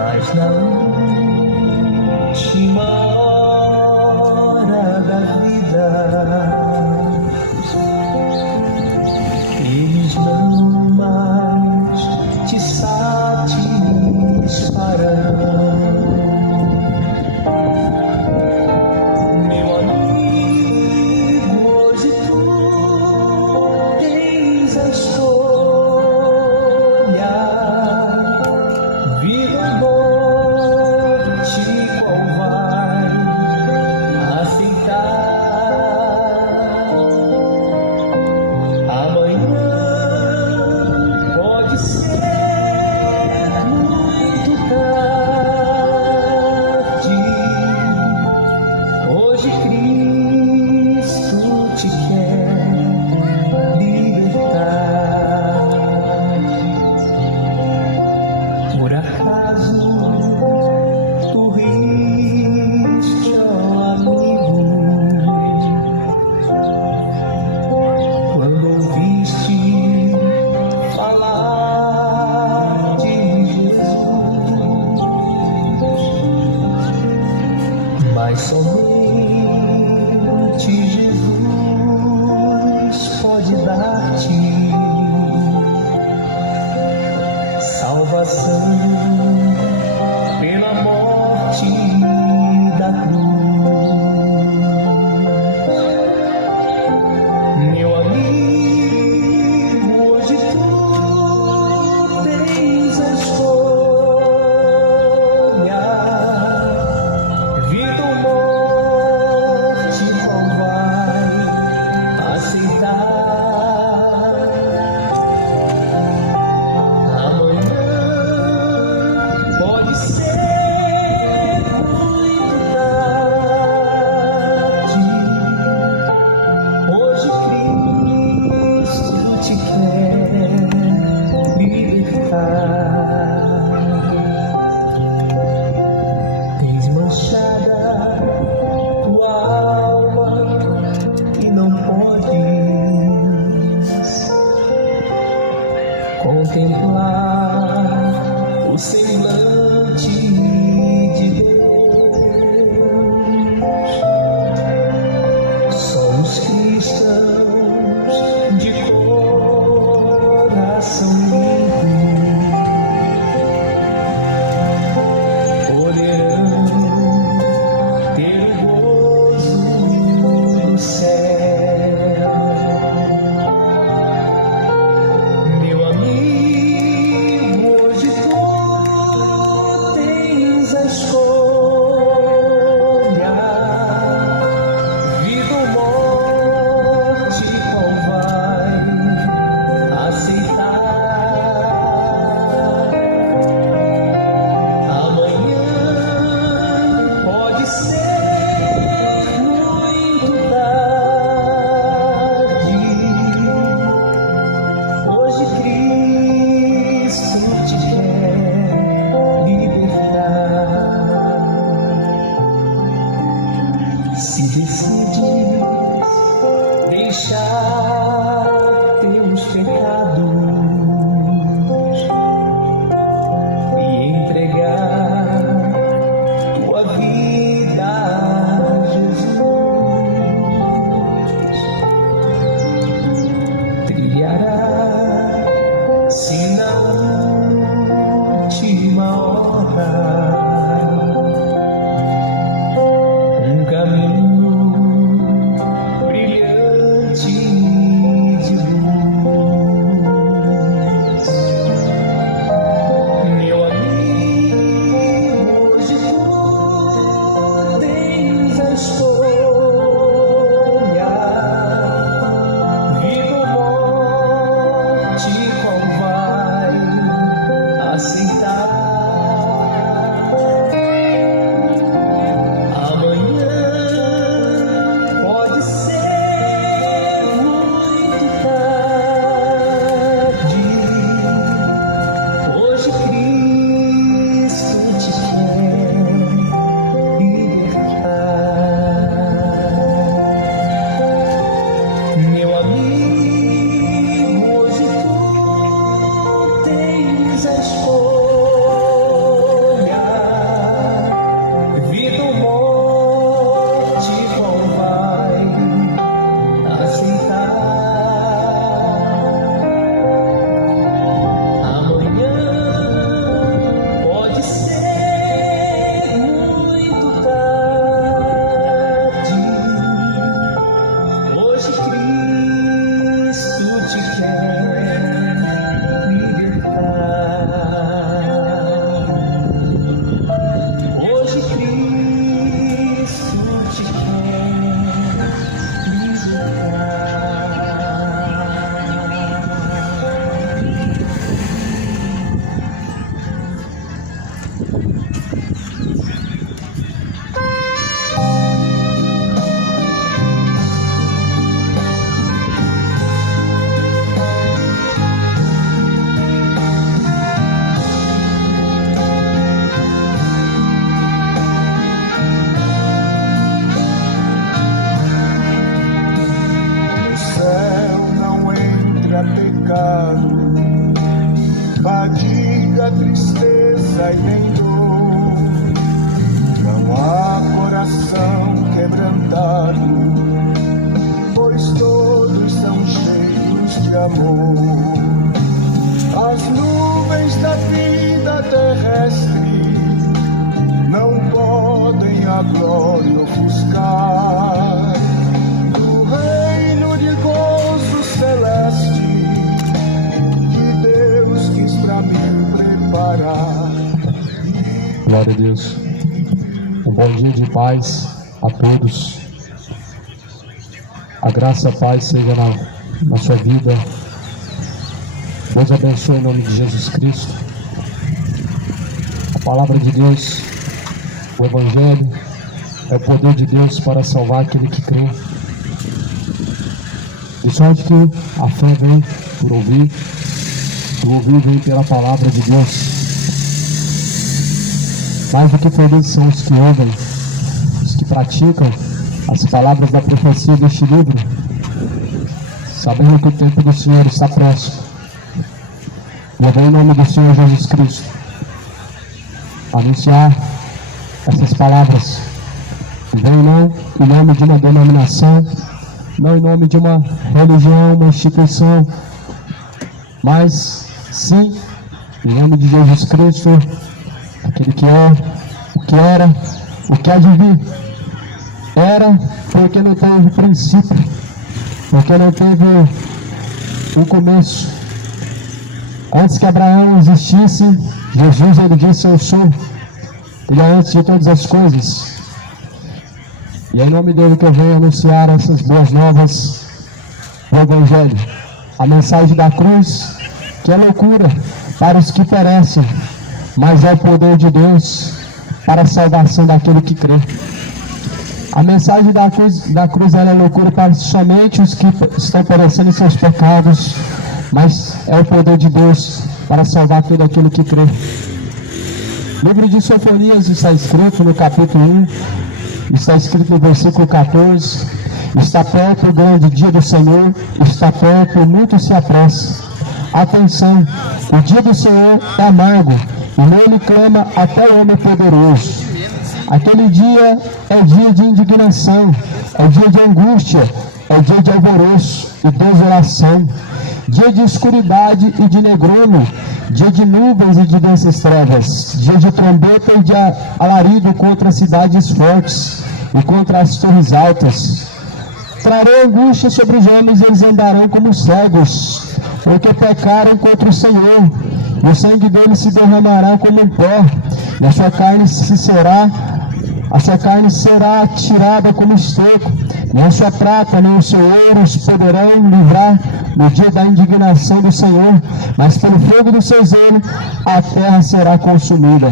mas na última hora da vida eles não mais te satisfarão. Meu amigo, hoje tu tens a escolha, vida ou morte, qual vai aceitar? Amanhã pode ser muito tarde. Hoje Cristo te quer libertar. Por acaso tu riste, ó amigo, quando ouviste falar de Jesus? Mas somente Jesus pode dar-te salvação pela morte da cruz. Meu amigo, hoje tu tens a escolha, vida ou morte, qual vai aceitar? Amanhã pode ser muito tarde. Hoje Cristo te quer libertar. Tens manchada tua alma e não podes contemplar o semblante de Deus. Somos cristãos de coração limpo, poderão ter o gozo do céu. Meu amigo, hoje tu Fadiga, tristeza e nem dor, não há coração quebrantado, pois todos são cheios de amor. As nuvens da vida terrestre não podem a glória ofuscar do reino de gozo celeste para me preparar. Glória a Deus. Um bom dia de paz a todos. A graça e a paz seja na sua vida. Deus abençoe em nome de Jesus Cristo. A palavra de Deus, o Evangelho, é o poder de Deus para salvar aquele que crê. De sorte que a fé vem por ouvir. O ouvir vem pela palavra de Deus. Mais do que felizes são os que ouvem, os que praticam as palavras da profecia deste livro, sabendo que o tempo do Senhor está próximo. Eu venho em nome do Senhor Jesus Cristo anunciar essas palavras. Venho não em nome de uma denominação, não em nome de uma religião, uma instituição, mas sim, em nome de Jesus Cristo, aquele que é, o que era, o que há de vir. Era porque não teve princípio, porque não teve um começo. Antes que Abraão existisse, Jesus, ele disse: eu sou. Ele é antes de todas as coisas. E é em nome dele que eu venho anunciar essas boas novas do Evangelho. A mensagem da cruz, que é loucura para os que perecem, mas é o poder de Deus para a salvação daquele que crê. A mensagem da cruz ela é loucura para somente os que estão perecendo em seus pecados, mas é o poder de Deus para salvar todo aquele que crê. O livro de Sofonias está escrito no capítulo 1, está escrito no versículo 14: está perto o grande dia do Senhor, está perto, muito se apressa. Atenção, o dia do Senhor é amargo, e nele clama até o homem poderoso. Aquele dia é dia de indignação, é dia de angústia, é dia de alvoroço e desolação, dia de escuridade e de negrume, dia de nuvens e de densas trevas, dia de trombeta e de alarido contra as cidades fortes e contra as torres altas. Trarei angústia sobre os homens, eles andarão como cegos, porque pecaram contra o Senhor, e o sangue deles se derramará como um pó, e a sua carne será tirada como esterco, nem a sua prata, nem o seu ouro os poderão livrar no dia da indignação do Senhor, mas pelo fogo do seu zelo a terra será consumida,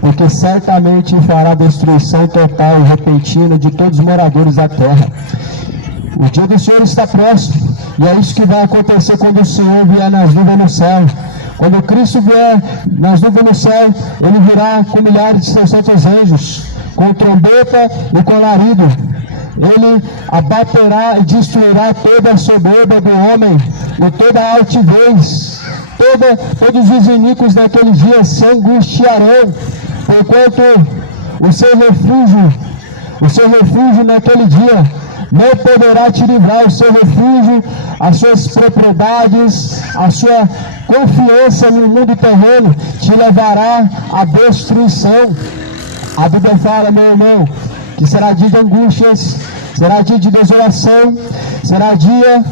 porque certamente fará destruição total e repentina de todos os moradores da terra. O dia do Senhor está próximo, e é isso que vai acontecer quando o Senhor vier nas nuvens no céu. Quando Cristo vier nas nuvens no céu, ele virá com milhares de seus santos anjos, com trombeta e com alarido. Ele abaterá e destruirá toda a soberba do homem e toda a altivez. Todos os iníquos naquele dia se angustiarão, porquanto o seu refúgio naquele dia não poderá te livrar. O seu refúgio, as suas propriedades, a sua confiança no mundo terreno te levará à destruição. A Bíblia fala, meu irmão, que será dia de angústias, será dia de desolação, será dia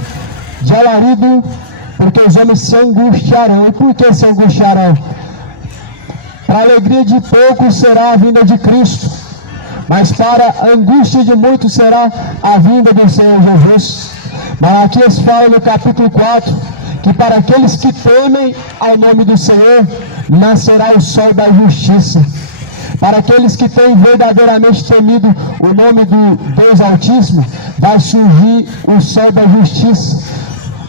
de alarido, porque os homens se angustiarão. E por que se angustiarão? Para a alegria de poucos será a vinda de Cristo, mas para a angústia de muitos será a vinda do Senhor Jesus. Malaquias fala no capítulo 4, que para aqueles que temem ao nome do Senhor, nascerá o sol da justiça. Para aqueles que têm verdadeiramente temido o nome do Deus Altíssimo, vai surgir o sol da justiça.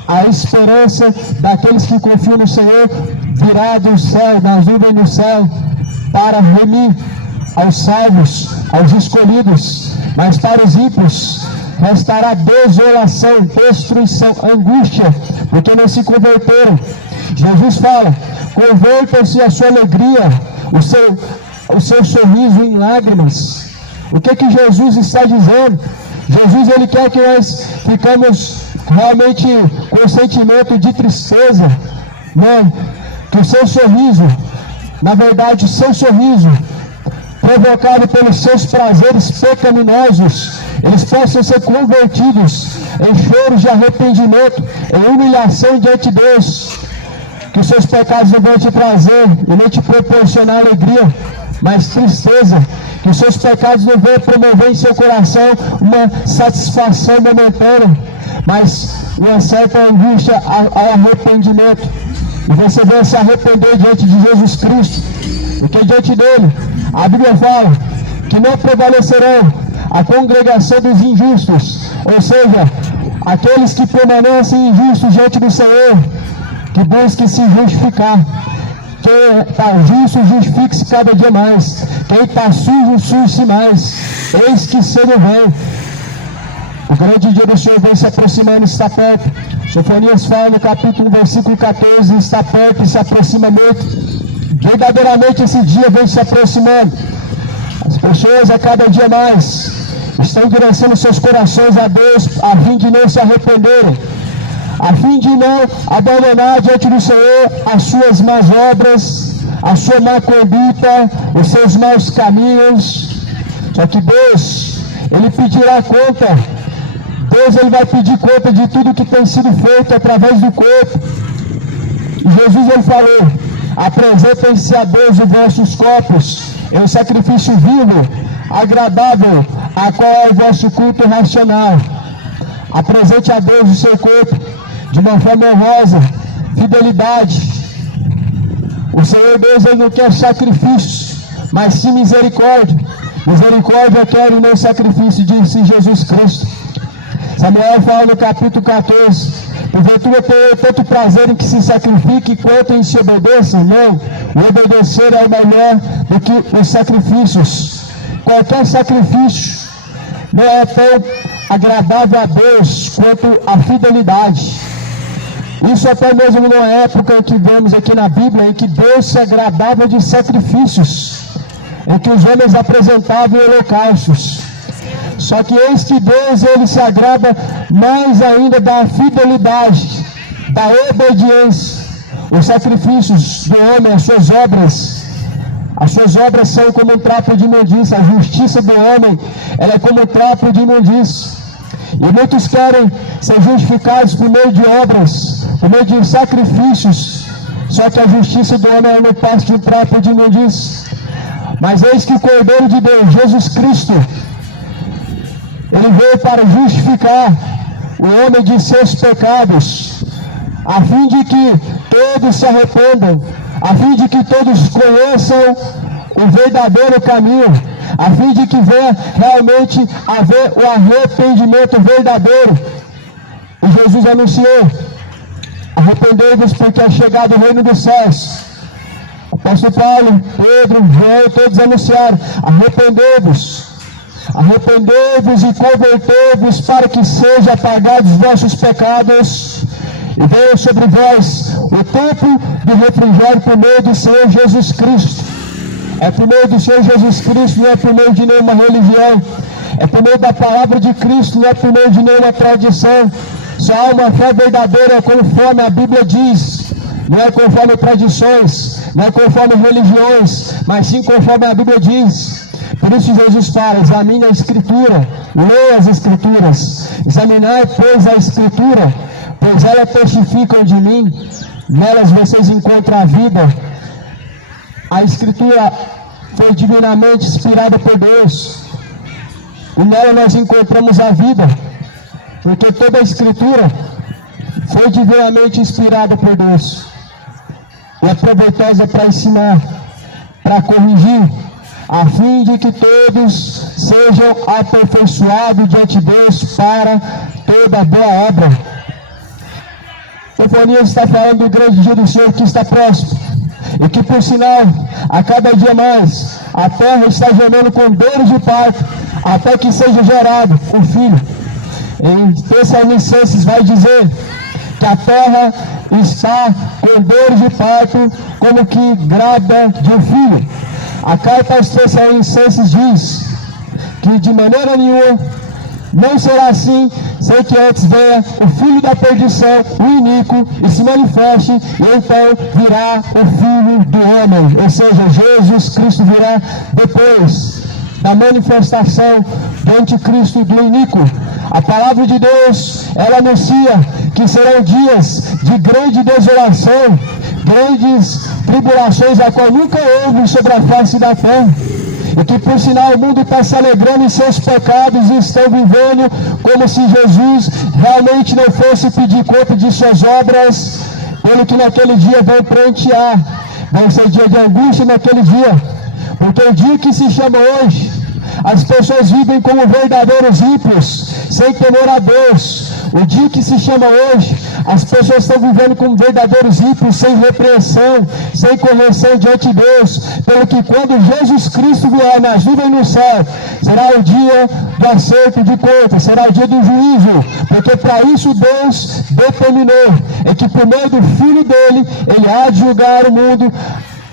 A esperança daqueles que confiam no Senhor virá do céu, das nuvens do céu, para remir aos salvos, aos escolhidos. Mas para os ímpios restará desolação, destruição, angústia, porque não se converteram. Jesus fala: convertam-se a sua alegria, o seu sorriso em lágrimas. O que Jesus está dizendo? Jesus, ele quer que nós ficamos realmente com o sentimento de tristeza. Não, que o seu sorriso, na verdade o seu sorriso, provocado pelos seus prazeres pecaminosos, eles possam ser convertidos em choros de arrependimento, em humilhação diante de Deus. Que os seus pecados não vão te trazer e não te proporcionar alegria, mas tristeza. Que os seus pecados não vão promover em seu coração uma satisfação momentânea, mas uma certa angústia ao arrependimento. E você vai se arrepender diante de Jesus Cristo, porque diante dele, a Bíblia fala que não prevalecerão a congregação dos injustos, ou seja, aqueles que permanecem injustos diante do Senhor, que busquem se justificar. Quem está justo, justifique-se cada dia mais. Quem está sujo, suje-se mais. Eis que cedo vem. O grande dia do Senhor vem se aproximando, está perto. Sofonias fala no capítulo 1, versículo 14, está perto e se aproxima muito. Verdadeiramente esse dia vem se aproximando. As pessoas a cada dia mais estão endurecendo seus corações a Deus, a fim de não se arrependerem, a fim de não abandonar diante do Senhor as suas más obras, a sua má conduta, os seus maus caminhos. Só que Deus, ele pedirá conta. Deus, ele vai pedir conta de tudo que tem sido feito através do corpo. E Jesus, ele falou: apresentem-se a Deus os vossos corpos em um sacrifício vivo, agradável, a qual é o vosso culto racional. Apresente a Deus o seu corpo de uma forma honrosa, fidelidade. O Senhor Deus, ele não quer sacrifícios, mas sim misericórdia. Misericórdia quer e não sacrifício, disse Jesus Cristo. Samuel fala no capítulo 14: porventura tem tanto prazer em que se sacrifique quanto em se obedeça? Não, o obedecer é melhor do que os sacrifícios. Qualquer sacrifício não é tão agradável a Deus quanto a fidelidade. Isso até mesmo numa época em que vemos aqui na Bíblia, em que Deus se agradava de sacrifícios, em que os homens apresentavam holocaustos. Só que eis que Deus, ele se agrada mais ainda da fidelidade, da obediência. Os sacrifícios do homem, as suas obras são como um trapo de imundícia. A justiça do homem, ela é como um trapo de imundícia. E muitos querem ser justificados por meio de obras, por meio de sacrifícios. Só que a justiça do homem não passa de um trapo de imundícia. Mas eis que o Cordeiro de Deus, Jesus Cristo, ele veio para justificar o homem de seus pecados, a fim de que todos se arrependam, a fim de que todos conheçam o verdadeiro caminho, a fim de que venha realmente haver o arrependimento verdadeiro. E Jesus anunciou: arrependei-vos, porque é chegado o reino dos céus. Apóstolo Paulo, Pedro, João, todos anunciaram: arrependei-vos. Arrependei-vos e convertei-vos, para que sejam apagados os vossos pecados, e venha sobre vós o tempo de refrigério por meio do Senhor Jesus Cristo. É por meio do Senhor Jesus Cristo, não é por meio de nenhuma religião. É por meio da palavra de Cristo, não é por meio de nenhuma tradição. Só há uma fé verdadeira conforme a Bíblia diz. Não é conforme tradições, não é conforme religiões, mas sim conforme a Bíblia diz. Por isso Jesus fala: examine a Escritura, leia as Escrituras, examinai, pois, a Escritura, pois elas testificam de mim, nelas vocês encontram a vida. A Escritura foi divinamente inspirada por Deus, e nela nós encontramos a vida, porque toda a Escritura foi divinamente inspirada por Deus. e é proveitosa para ensinar, para corrigir, a fim de que todos sejam aperfeiçoados diante de Deus para toda boa obra. Sofonias está falando do grande dia do Senhor que está próximo, e que por sinal, a cada dia mais, a terra está gemendo com dores de parto, até que seja gerado um filho. Em Tessalonicenses vai dizer que a terra está com dores de parto, como que grávida de um filho. A carta aos Tessalonicenses diz que de maneira nenhuma não será assim, sem que antes venha o filho da perdição, o iníquo, e se manifeste, e então virá o Filho do Homem, ou seja, Jesus Cristo virá depois da manifestação do anticristo, do iníquo. A palavra de Deus, ela anuncia que serão dias de grande desolação, grandes tribulações, a qual nunca houve sobre a face da terra. E que por sinal o mundo está se alegrando em seus pecados e estão vivendo como se Jesus realmente não fosse pedir conta de suas obras, pelo que naquele dia vão prantear, vai ser dia de angústia naquele dia, porque o dia que se chama hoje, as pessoas vivem como verdadeiros ímpios, sem temor a Deus. O dia que se chama hoje, as pessoas estão vivendo como verdadeiros ímpios, sem repreensão, sem correção diante de Deus, pelo que quando Jesus Cristo vier nas nuvens no céu, será o dia do acerto de contas, será o dia do juízo, porque para isso Deus determinou, é que por meio do Filho dele, ele há de julgar o mundo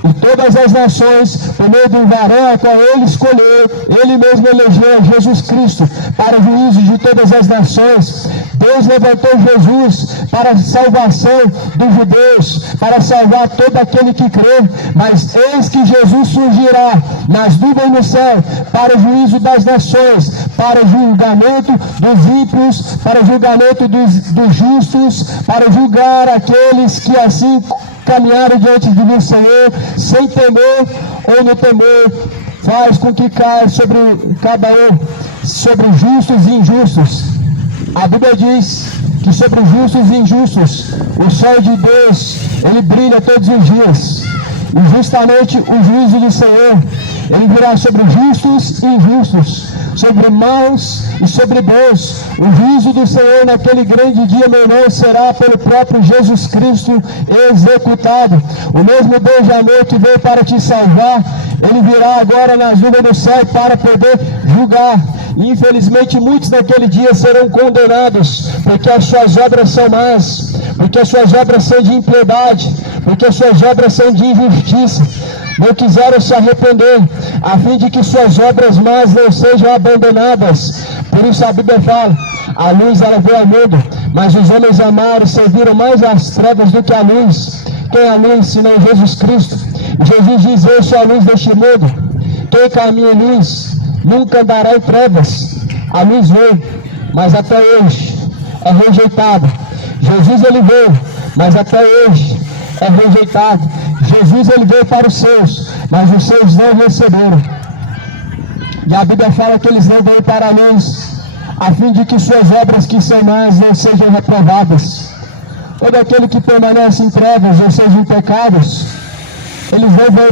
e todas as nações, por meio do varão a qual ele escolheu, ele mesmo elegeu Jesus Cristo para o juízo de todas as nações. Deus levantou Jesus para a salvação dos judeus, para salvar todo aquele que crê, mas eis que Jesus surgirá nas nuvens no céu para o juízo das nações, para o julgamento dos ímpios, para o julgamento dos justos, para julgar aqueles que assim caminharam diante do Senhor, sem temor ou no temor, faz com que caia sobre cada um, sobre justos e injustos. A Bíblia diz que sobre os justos e injustos, o sol de Deus, ele brilha todos os dias. E justamente o juízo do Senhor, ele virá sobre justos e injustos, sobre maus e sobre bons. O juízo do Senhor naquele grande dia, meu irmão, será pelo próprio Jesus Cristo executado. O mesmo Deus de amor que veio para te salvar, ele virá agora nas nuvens do céu para poder julgar. E infelizmente muitos naquele dia serão condenados, porque as suas obras são más, porque as suas obras são de impiedade, porque as suas obras são de injustiça. Não quiseram se arrepender, a fim de que suas obras más não sejam abandonadas. Por isso a Bíblia fala, a luz ela veio ao mundo, mas os homens amaram, serviram mais às trevas do que a luz. Quem é a luz, senão Jesus Cristo? Jesus diz, eu sou a luz deste mundo. Quem caminha em luz nunca andará em trevas. A luz veio, mas até hoje é rejeitada. Jesus ele veio, mas até hoje é rejeitado. Jesus ele veio para os seus, mas os seus não receberam. E a Bíblia fala que eles não vão para a luz, a fim de que suas obras que são más não sejam reprovadas. Todo aquele que permanece em trevas, ou seja, em pecados, eles não vão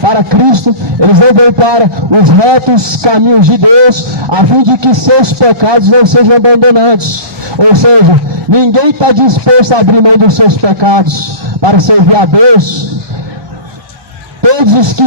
para Cristo, eles não vão para os retos caminhos de Deus, a fim de que seus pecados não sejam abandonados. Ou seja, ninguém está disposto a abrir mão dos seus pecados para servir a Deus. Todos os que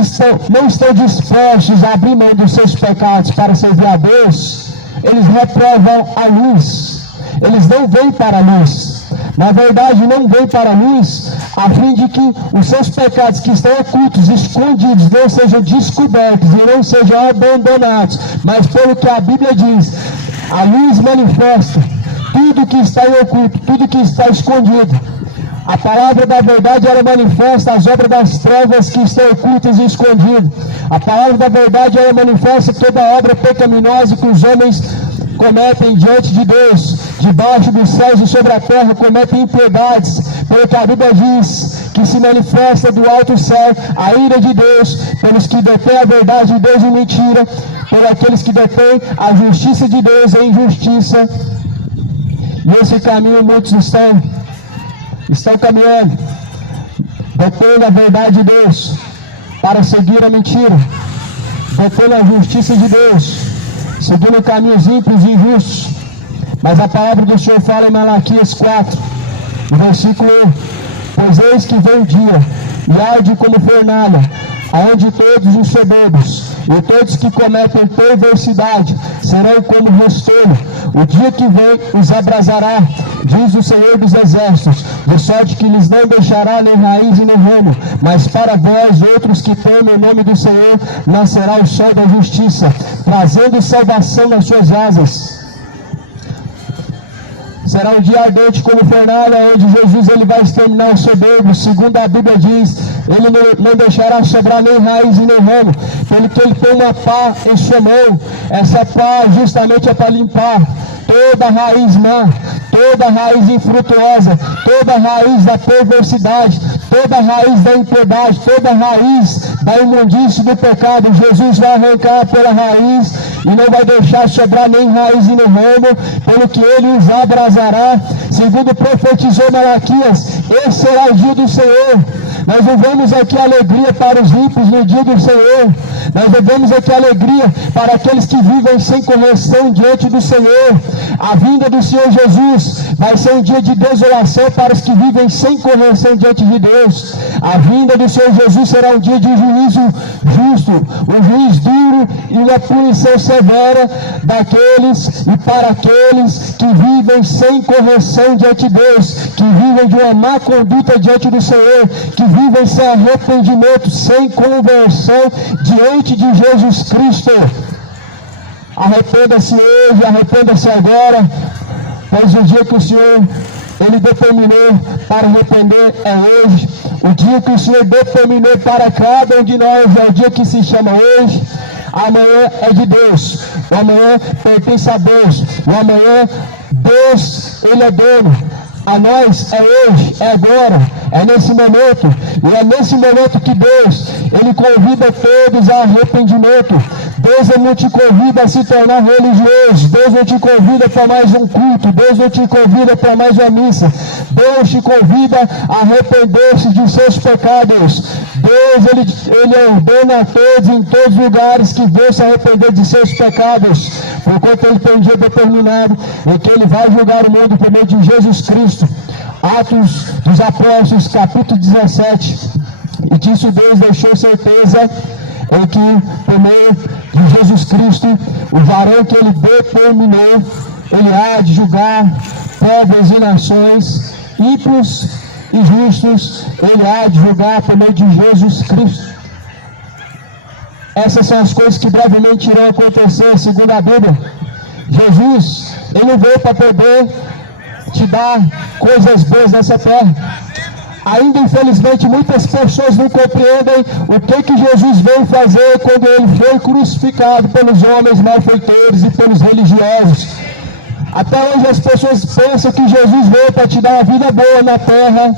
não estão dispostos a abrir mão dos seus pecados para servir a Deus, eles reprovam a luz, eles não vêm para a luz. Na verdade, não vêm para a luz a fim de que os seus pecados que estão ocultos, escondidos, não sejam descobertos e não sejam abandonados. Mas pelo que a Bíblia diz, a luz manifesta tudo que está em oculto, tudo que está escondido. A palavra da verdade, ela manifesta as obras das trevas que estão ocultas e escondidas. A palavra da verdade, ela manifesta toda a obra pecaminosa que os homens cometem diante de Deus, debaixo dos céus e sobre a terra, cometem impiedades, pelo que a Bíblia diz que se manifesta do alto céu a ira de Deus, pelos que detêm a verdade de Deus em mentira, por aqueles que detêm a justiça de Deus em injustiça. Nesse caminho muitos estão caminhando. detendo a verdade de Deus para seguir a mentira, detendo a justiça de Deus, seguindo caminhos ímpios e injustos. Mas a palavra do Senhor fala em Malaquias 4, no versículo 1: pois eis que vem o dia, e arde como fornalha, aonde todos os soberbos e todos que cometem perversidade serão como restolho. O dia que vem os abrasará, diz o Senhor dos Exércitos, de sorte que lhes não deixará nem raiz e nem ramo. Mas para vós, outros que temem o nome do Senhor, nascerá o sol da justiça, trazendo salvação nas suas asas. Será um dia ardente como fornalha, onde Jesus ele vai exterminar os soberbos. Segundo a Bíblia diz, ele não deixará sobrar nem raiz e nem ramo, porque ele tem uma pá em sua mão. Essa pá justamente é para limpar toda raiz má, toda raiz infrutuosa, toda raiz da perversidade, toda raiz da impiedade, toda raiz da imundície do pecado. Jesus vai arrancar pela raiz e não vai deixar sobrar nem raiz e nem ramo, pelo que ele os abrasará. Segundo profetizou Malaquias, esse será o dia do Senhor. Nós vivemos aqui alegria para os ímpios no dia do Senhor. Nós vivemos aqui alegria para aqueles que vivem sem correção diante do Senhor. A vinda do Senhor Jesus vai ser um dia de desolação para os que vivem sem correção diante de Deus. A vinda do Senhor Jesus será um dia de juízo justo, um juiz duro e uma punição severa daqueles e para aqueles que vivem sem correção diante de Deus, que vivem de uma má conduta diante do Senhor, que vivem sem arrependimento, sem conversão diante de Jesus Cristo. Arrependa-se hoje, arrependa-se agora, pois o dia que o Senhor ele determinou para arrepender é hoje. O dia que o Senhor determinou para cada um de nós é o dia que se chama hoje. Amanhã é de Deus, o amanhã pertence a Deus, o amanhã Deus ele é dono. A nós é hoje, é agora, é nesse momento, e é nesse momento que Deus, ele convida todos a arrependimento. Deus não te convida a se tornar religioso, Deus não te convida para mais um culto, Deus não te convida para mais uma missa, Deus te convida a arrepender-se de seus pecados. Deus, ele ordena a todos, em todos os lugares, que Deus se arrepender de seus pecados, porquanto ele tem um dia determinado em que ele vai julgar o mundo por meio de Jesus Cristo. Atos dos Apóstolos, capítulo 17, e disso Deus deixou certeza em que, por meio de Jesus Cristo, o varão que ele determinou, ele há de julgar povos e nações, ímpios e justos, ele há de julgar por meio de Jesus Cristo. Essas são as coisas que brevemente irão acontecer, segundo a Bíblia. Jesus, ele não veio para poder te dar coisas boas nessa terra. Ainda, infelizmente, muitas pessoas não compreendem o que Jesus veio fazer quando ele foi crucificado pelos homens malfeitores e pelos religiosos. Até hoje as pessoas pensam que Jesus veio para te dar uma vida boa na terra.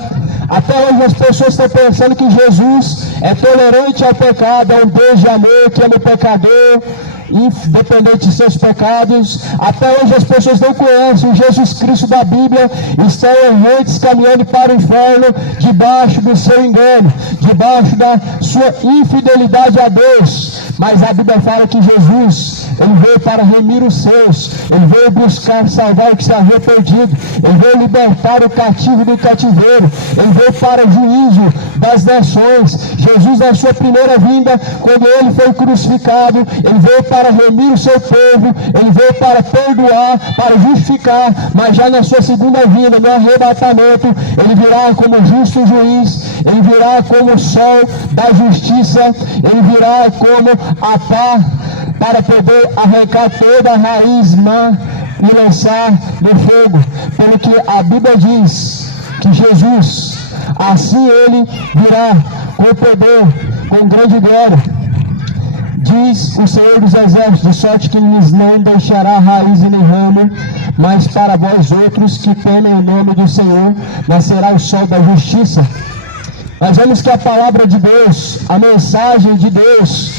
Até hoje as pessoas estão pensando que Jesus é tolerante ao pecado, é um Deus de amor que ama o pecador, independente de seus pecados. Até hoje as pessoas não conhecem o Jesus Cristo da Bíblia, estão errantes caminhando para o inferno, debaixo do seu engano, debaixo da sua infidelidade a Deus. Mas a Bíblia fala que Jesus, ele veio para remir os seus, ele veio buscar salvar o que se havia perdido, ele veio libertar o cativo do cativeiro, ele veio para o juízo das nações. Jesus, na sua primeira vinda, quando ele foi crucificado, ele veio para remir o seu povo, ele veio para perdoar, para justificar, mas já na sua segunda vinda, no arrebatamento, ele virá como justo juiz, ele virá como o sol da justiça, ele virá como a pá, para poder arrancar toda a raiz má e lançar no fogo. Pelo que a Bíblia diz que Jesus, assim ele virá com poder, com grande glória. Diz o Senhor dos Exércitos, de sorte que lhes não deixará raiz e nem ramo, mas para vós outros que temem o nome do Senhor, nascerá o sol da justiça. Nós vemos que a palavra de Deus, a mensagem de Deus,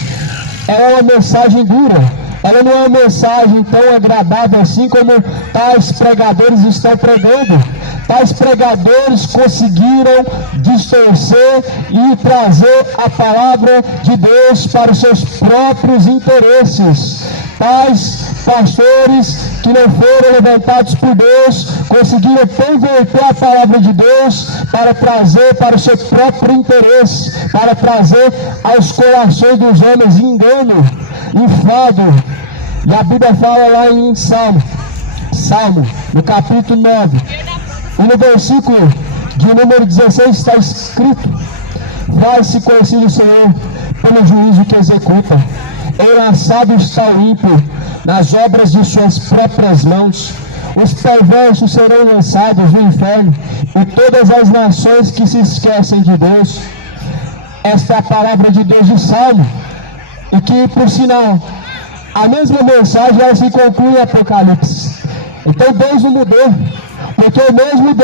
ela é uma mensagem dura, ela não é uma mensagem tão agradável assim como tais pregadores estão pregando. tais pregadores conseguiram distorcer e trazer a palavra de Deus para os seus próprios interesses. Tais pastores que não foram levantados por Deus conseguiram converter a palavra de Deus para trazer para o seu próprio interesse, para trazer aos corações dos homens engano, enfado. E a Bíblia fala lá em Salmo, no capítulo 9, e no versículo de número 16 está escrito: faz-se conhecido o Senhor pelo juízo que executa. Enlaçado está o ímpio nas obras de suas próprias mãos. Os perversos serão lançados no inferno, e todas as nações que se esquecem de Deus. Esta é a palavra de Deus de Salmo, e que, por sinal, a mesma mensagem ela se conclui em Apocalipse. Então Deus não mudou, porque o mesmo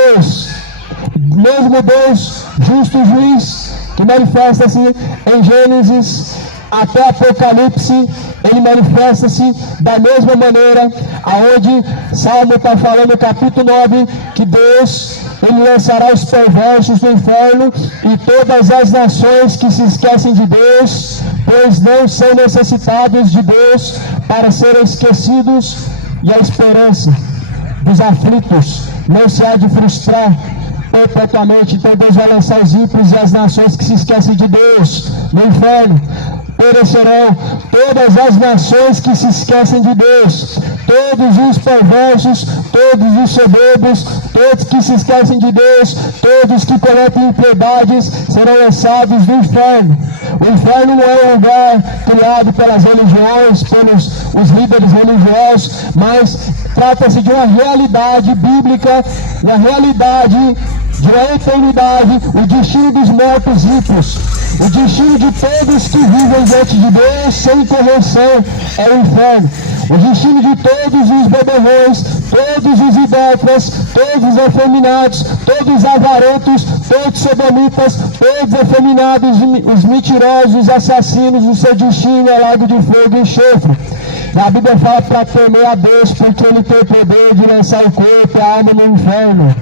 Deus justo juiz, que manifesta-se em Gênesis até Apocalipse, ele manifesta-se da mesma maneira, aonde Salmo está falando no capítulo 9, que Deus, ele lançará os perversos no inferno e todas as nações que se esquecem de Deus, pois não são necessitados de Deus para serem esquecidos, e a esperança dos aflitos não se há de frustrar perpetuamente. Então Deus vai lançar os ímpios e as nações que se esquecem de Deus no inferno. Perecerão todas as nações que se esquecem de Deus, todos os perversos, todos os soberbos, todos que se esquecem de Deus, todos que cometem impiedades serão lançados no inferno. O inferno não é um lugar criado pelas religiões, pelos os líderes religiosos, mas trata-se de uma realidade bíblica, uma realidade de uma eternidade, o destino dos mortos ímpios. O destino de todos que vivem diante de Deus sem correção é o inferno. O destino de todos os beberrões, todos os idólatras, todos os afeminados, todos os avarentos, todos os sodomitas, todos os afeminados, os mentirosos, os assassinos, o seu destino é lago de fogo e enxofre. A Bíblia fala para temer a Deus, porque Ele tem o poder de lançar o corpo e a alma no inferno.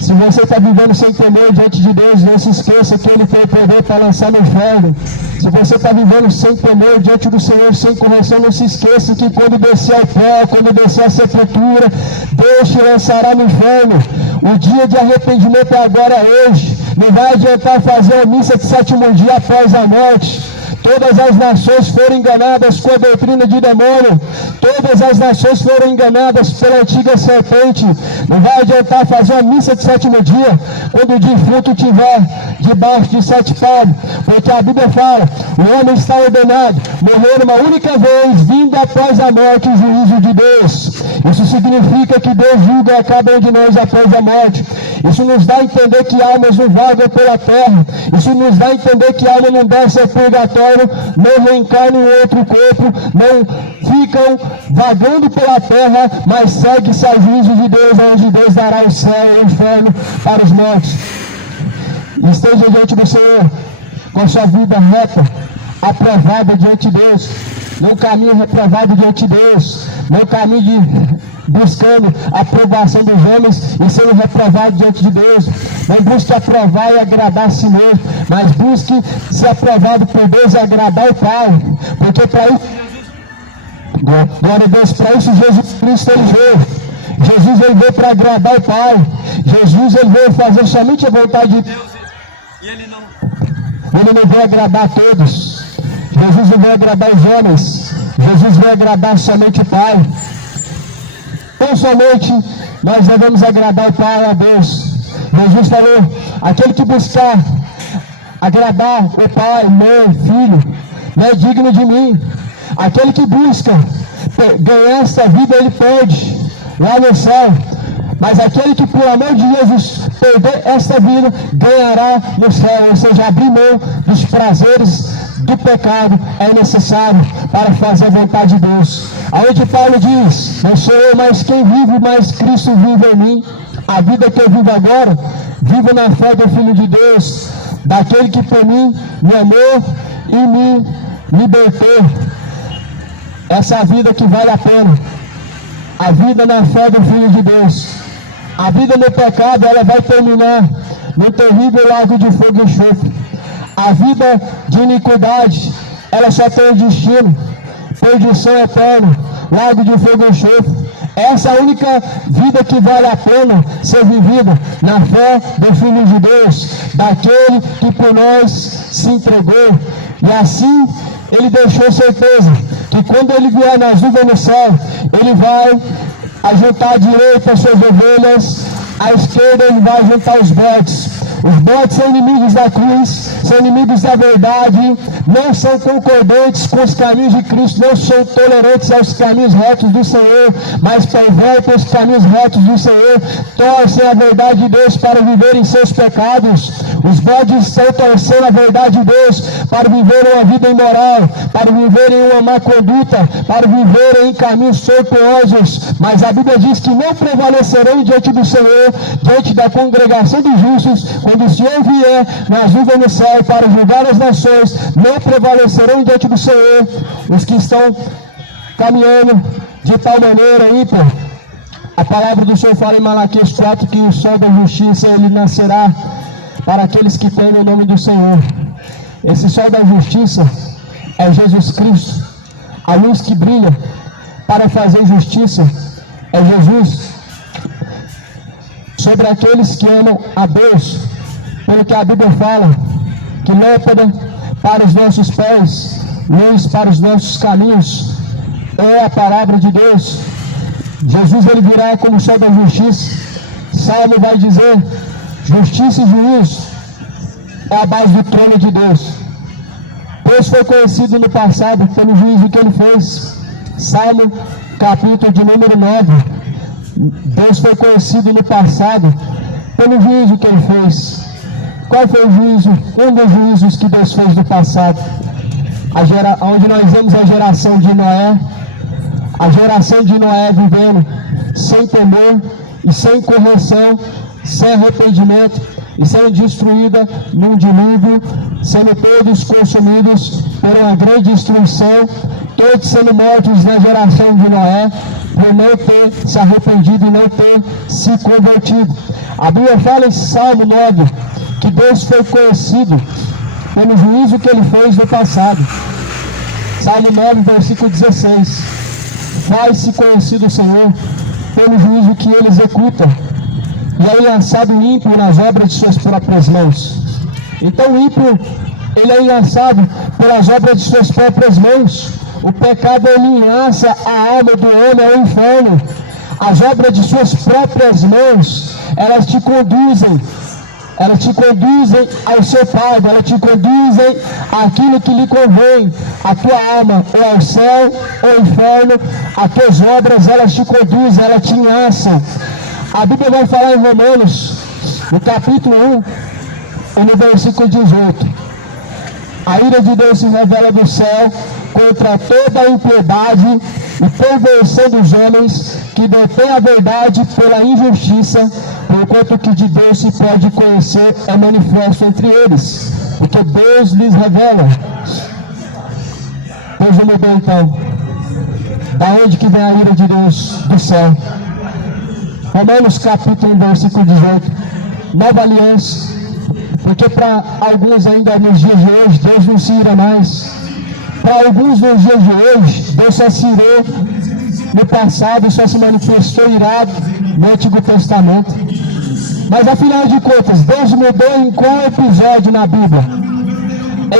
Se você está vivendo sem temor diante de Deus, não se esqueça que Ele tem o poder para lançar no inferno. Se você está vivendo sem temor diante do Senhor, sem correção, não se esqueça que quando descer ao pó, quando descer à sepultura, Deus te lançará no inferno. O dia de arrependimento é agora, hoje. Não vai adiantar fazer a missa de sétimo dia após a morte. Todas as nações foram enganadas com a doutrina de demônio. Todas as nações foram enganadas pela antiga serpente. Não vai adiantar fazer uma missa de sétimo dia quando o defunto estiver debaixo de 7 palmos. Porque a Bíblia fala, o homem está ordenado morrer uma única vez, vindo após a morte o juízo de Deus. Isso significa que Deus julga a cada um de nós após a morte. Isso nos dá a entender que almas não vagam pela terra. Isso nos dá a entender que alma não desce ao purgatório, não reencarnam em outro corpo, não ficam vagando pela terra, mas segue-se ao juízo de Deus, onde Deus dará o céu e o inferno para os mortos. Esteja diante do Senhor com a sua vida reta, aprovada diante de Deus, não caminho reprovado diante de Deus, não caminho buscando a aprovação dos homens e sendo reprovado diante de Deus. Não busque aprovar e agradar a si mesmo, mas busque ser aprovado por Deus e agradar o Pai, porque para isso, glória a Deus, para isso Jesus Cristo ele veio. Jesus ele veio para agradar o Pai. Jesus ele veio fazer somente a vontade de Deus. E ele não veio agradar a todos. Jesus não veio agradar os homens. Jesus veio agradar somente o Pai. Então somente nós devemos agradar o Pai, a Deus. Jesus falou, aquele que buscar agradar o Pai, mãe, filho, não é digno de mim. Aquele que busca ganhar esta vida, ele perde lá no céu. Mas aquele que por amor de Jesus perder esta vida, ganhará no céu. Ou seja, abrir mão dos prazeres do pecado é necessário para fazer a vontade de Deus. Aonde Paulo diz, não sou eu mais quem vive, mas Cristo vive em mim. A vida que eu vivo agora, vivo na fé do Filho de Deus, daquele que por mim me amou e me libertou. Essa vida que vale a pena, a vida na fé do Filho de Deus. A vida no pecado, ela vai terminar no terrível lago de fogo e enxofre. A vida de iniquidade, ela só tem um destino: perdição eterna, lago de fogo e enxofre. Essa é a única vida que vale a pena ser vivida, na fé do Filho de Deus, daquele que por nós se entregou. E assim ele deixou certeza que quando ele vier nas nuvens no céu, ele vai ajuntar à direita as suas ovelhas, à esquerda ele vai juntar os bodes. Os bodes são inimigos da cruz, são inimigos da verdade, não são concordantes com os caminhos de Cristo, não são tolerantes aos caminhos retos do Senhor, mas pervertem os caminhos retos do Senhor, torcem a verdade de Deus para viver em seus pecados. Os bodes estão torcendo a verdade de Deus para viver uma vida imoral, para viver em uma má conduta, para viver em caminhos tortuosos, mas a Bíblia diz que não prevalecerão diante do Senhor, diante da congregação dos justos, quando o Senhor vier nas nuvens no céu para julgar as nações, não prevalecerão diante do Senhor os que estão caminhando de tal maneira ímpar. A palavra do Senhor fala em Malaquias 4 que o sol da justiça ele nascerá para aqueles que temem o nome do Senhor. Esse sol da justiça é Jesus Cristo. A luz que brilha para fazer justiça é Jesus. Sobre aqueles que amam a Deus, pelo que a Bíblia fala, que lâmpada para os nossos pés, luz para os nossos caminhos, é a palavra de Deus. Jesus ele virá como o sol da justiça. Salmo vai dizer: justiça e juízo é a base do trono de Deus. Deus foi conhecido no passado pelo juízo que ele fez. Salmo capítulo de número 9. Deus foi conhecido no passado pelo juízo que ele fez. Qual foi o juízo? Um dos juízos que Deus fez no passado. Onde nós vemos a geração de Noé. A geração de Noé vivendo sem temor e sem correção, sem arrependimento, e sendo destruída num dilúvio, sendo todos consumidos por uma grande destruição, todos sendo mortos na geração de Noé, por não ter se arrependido e não ter se convertido. A Bíblia fala em Salmo 9 que Deus foi conhecido pelo juízo que ele fez no passado. Salmo 9, versículo 16. Faz-se conhecido o Senhor pelo juízo que ele executa, e é lançado o ímpio nas obras de suas próprias mãos. Então o ímpio, ele é lançado pelas obras de suas próprias mãos. O pecado ele lança a alma do homem ao inferno. As obras de suas próprias mãos, elas te conduzem ao seu pai, elas te conduzem àquilo que lhe convém. A tua alma, ou ao céu, ou ao inferno. As tuas obras, elas te conduzem, elas te lançam. A Bíblia vai falar em Romanos, no capítulo 1, e no versículo 18. A ira de Deus se revela do céu contra toda a impiedade e perversão dos homens que detêm a verdade pela injustiça, porquanto que de Deus se pode conhecer é manifesto entre eles, porque Deus lhes revela. Deus não mudou então. Da onde que vem a ira de Deus? Do céu. Romanos capítulo 1, versículo 18. Nova aliança. Porque para alguns ainda nos dias de hoje, Deus não se ira mais. Para alguns nos dias de hoje, Deus só se irou no passado, só se manifestou irado no Antigo Testamento. Mas afinal de contas, Deus mudou em qual episódio na Bíblia?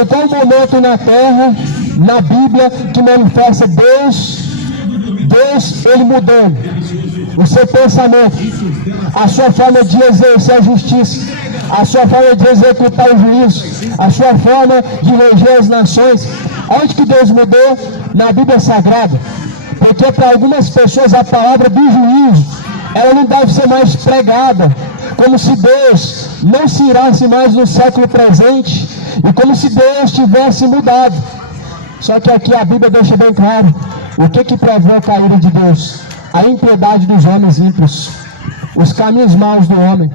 Em qual momento na Terra, na Bíblia, que manifesta Deus, ele mudando o seu pensamento, a sua forma de exercer a justiça, a sua forma de executar o juízo, a sua forma de reger as nações. Onde que Deus mudou? Na Bíblia Sagrada. Porque para algumas pessoas a palavra do juízo, ela não deve ser mais pregada, como se Deus não se irasse mais no século presente, e como se Deus tivesse mudado. Só que aqui a Bíblia deixa bem claro o que provoca a ira de Deus: a impiedade dos homens ímpios, os caminhos maus do homem,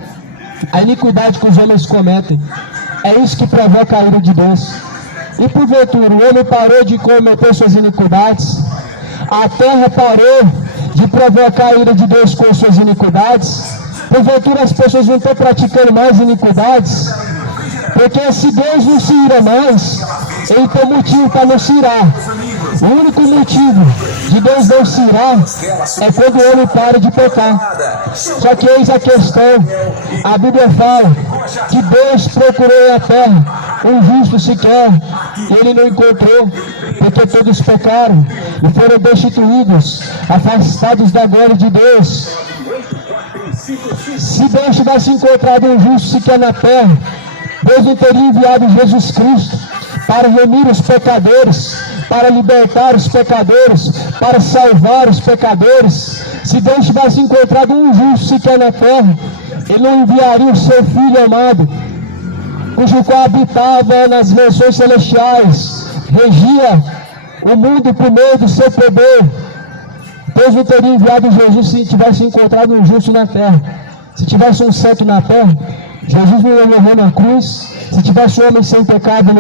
a iniquidade que os homens cometem. É isso que provoca a ira de Deus. E porventura o homem parou de cometer suas iniquidades, a terra parou de provocar a ira de Deus com suas iniquidades. Porventura as pessoas não estão praticando mais iniquidades? Porque se Deus não se ira mais, Ele tem motivo para não se irar. O único motivo de Deus não se irar é quando o homem para de pecar. Só que eis a questão, a Bíblia fala que Deus procurou na terra um justo sequer, e Ele não encontrou, porque todos pecaram e foram destituídos, afastados da glória de Deus. Se Deus tivesse encontrado um justo sequer na terra, Deus não teria enviado Jesus Cristo para remir os pecadores, para libertar os pecadores, para salvar os pecadores. Se Deus tivesse encontrado um justo sequer na terra, Ele não enviaria o seu Filho amado, cujo qual habitava nas mansões celestiais, regia o mundo por meio do seu poder. Deus não teria enviado Jesus se tivesse encontrado um justo na terra. Se tivesse um santo na terra, Jesus não ia morrer na cruz. Se tivesse um homem sem pecado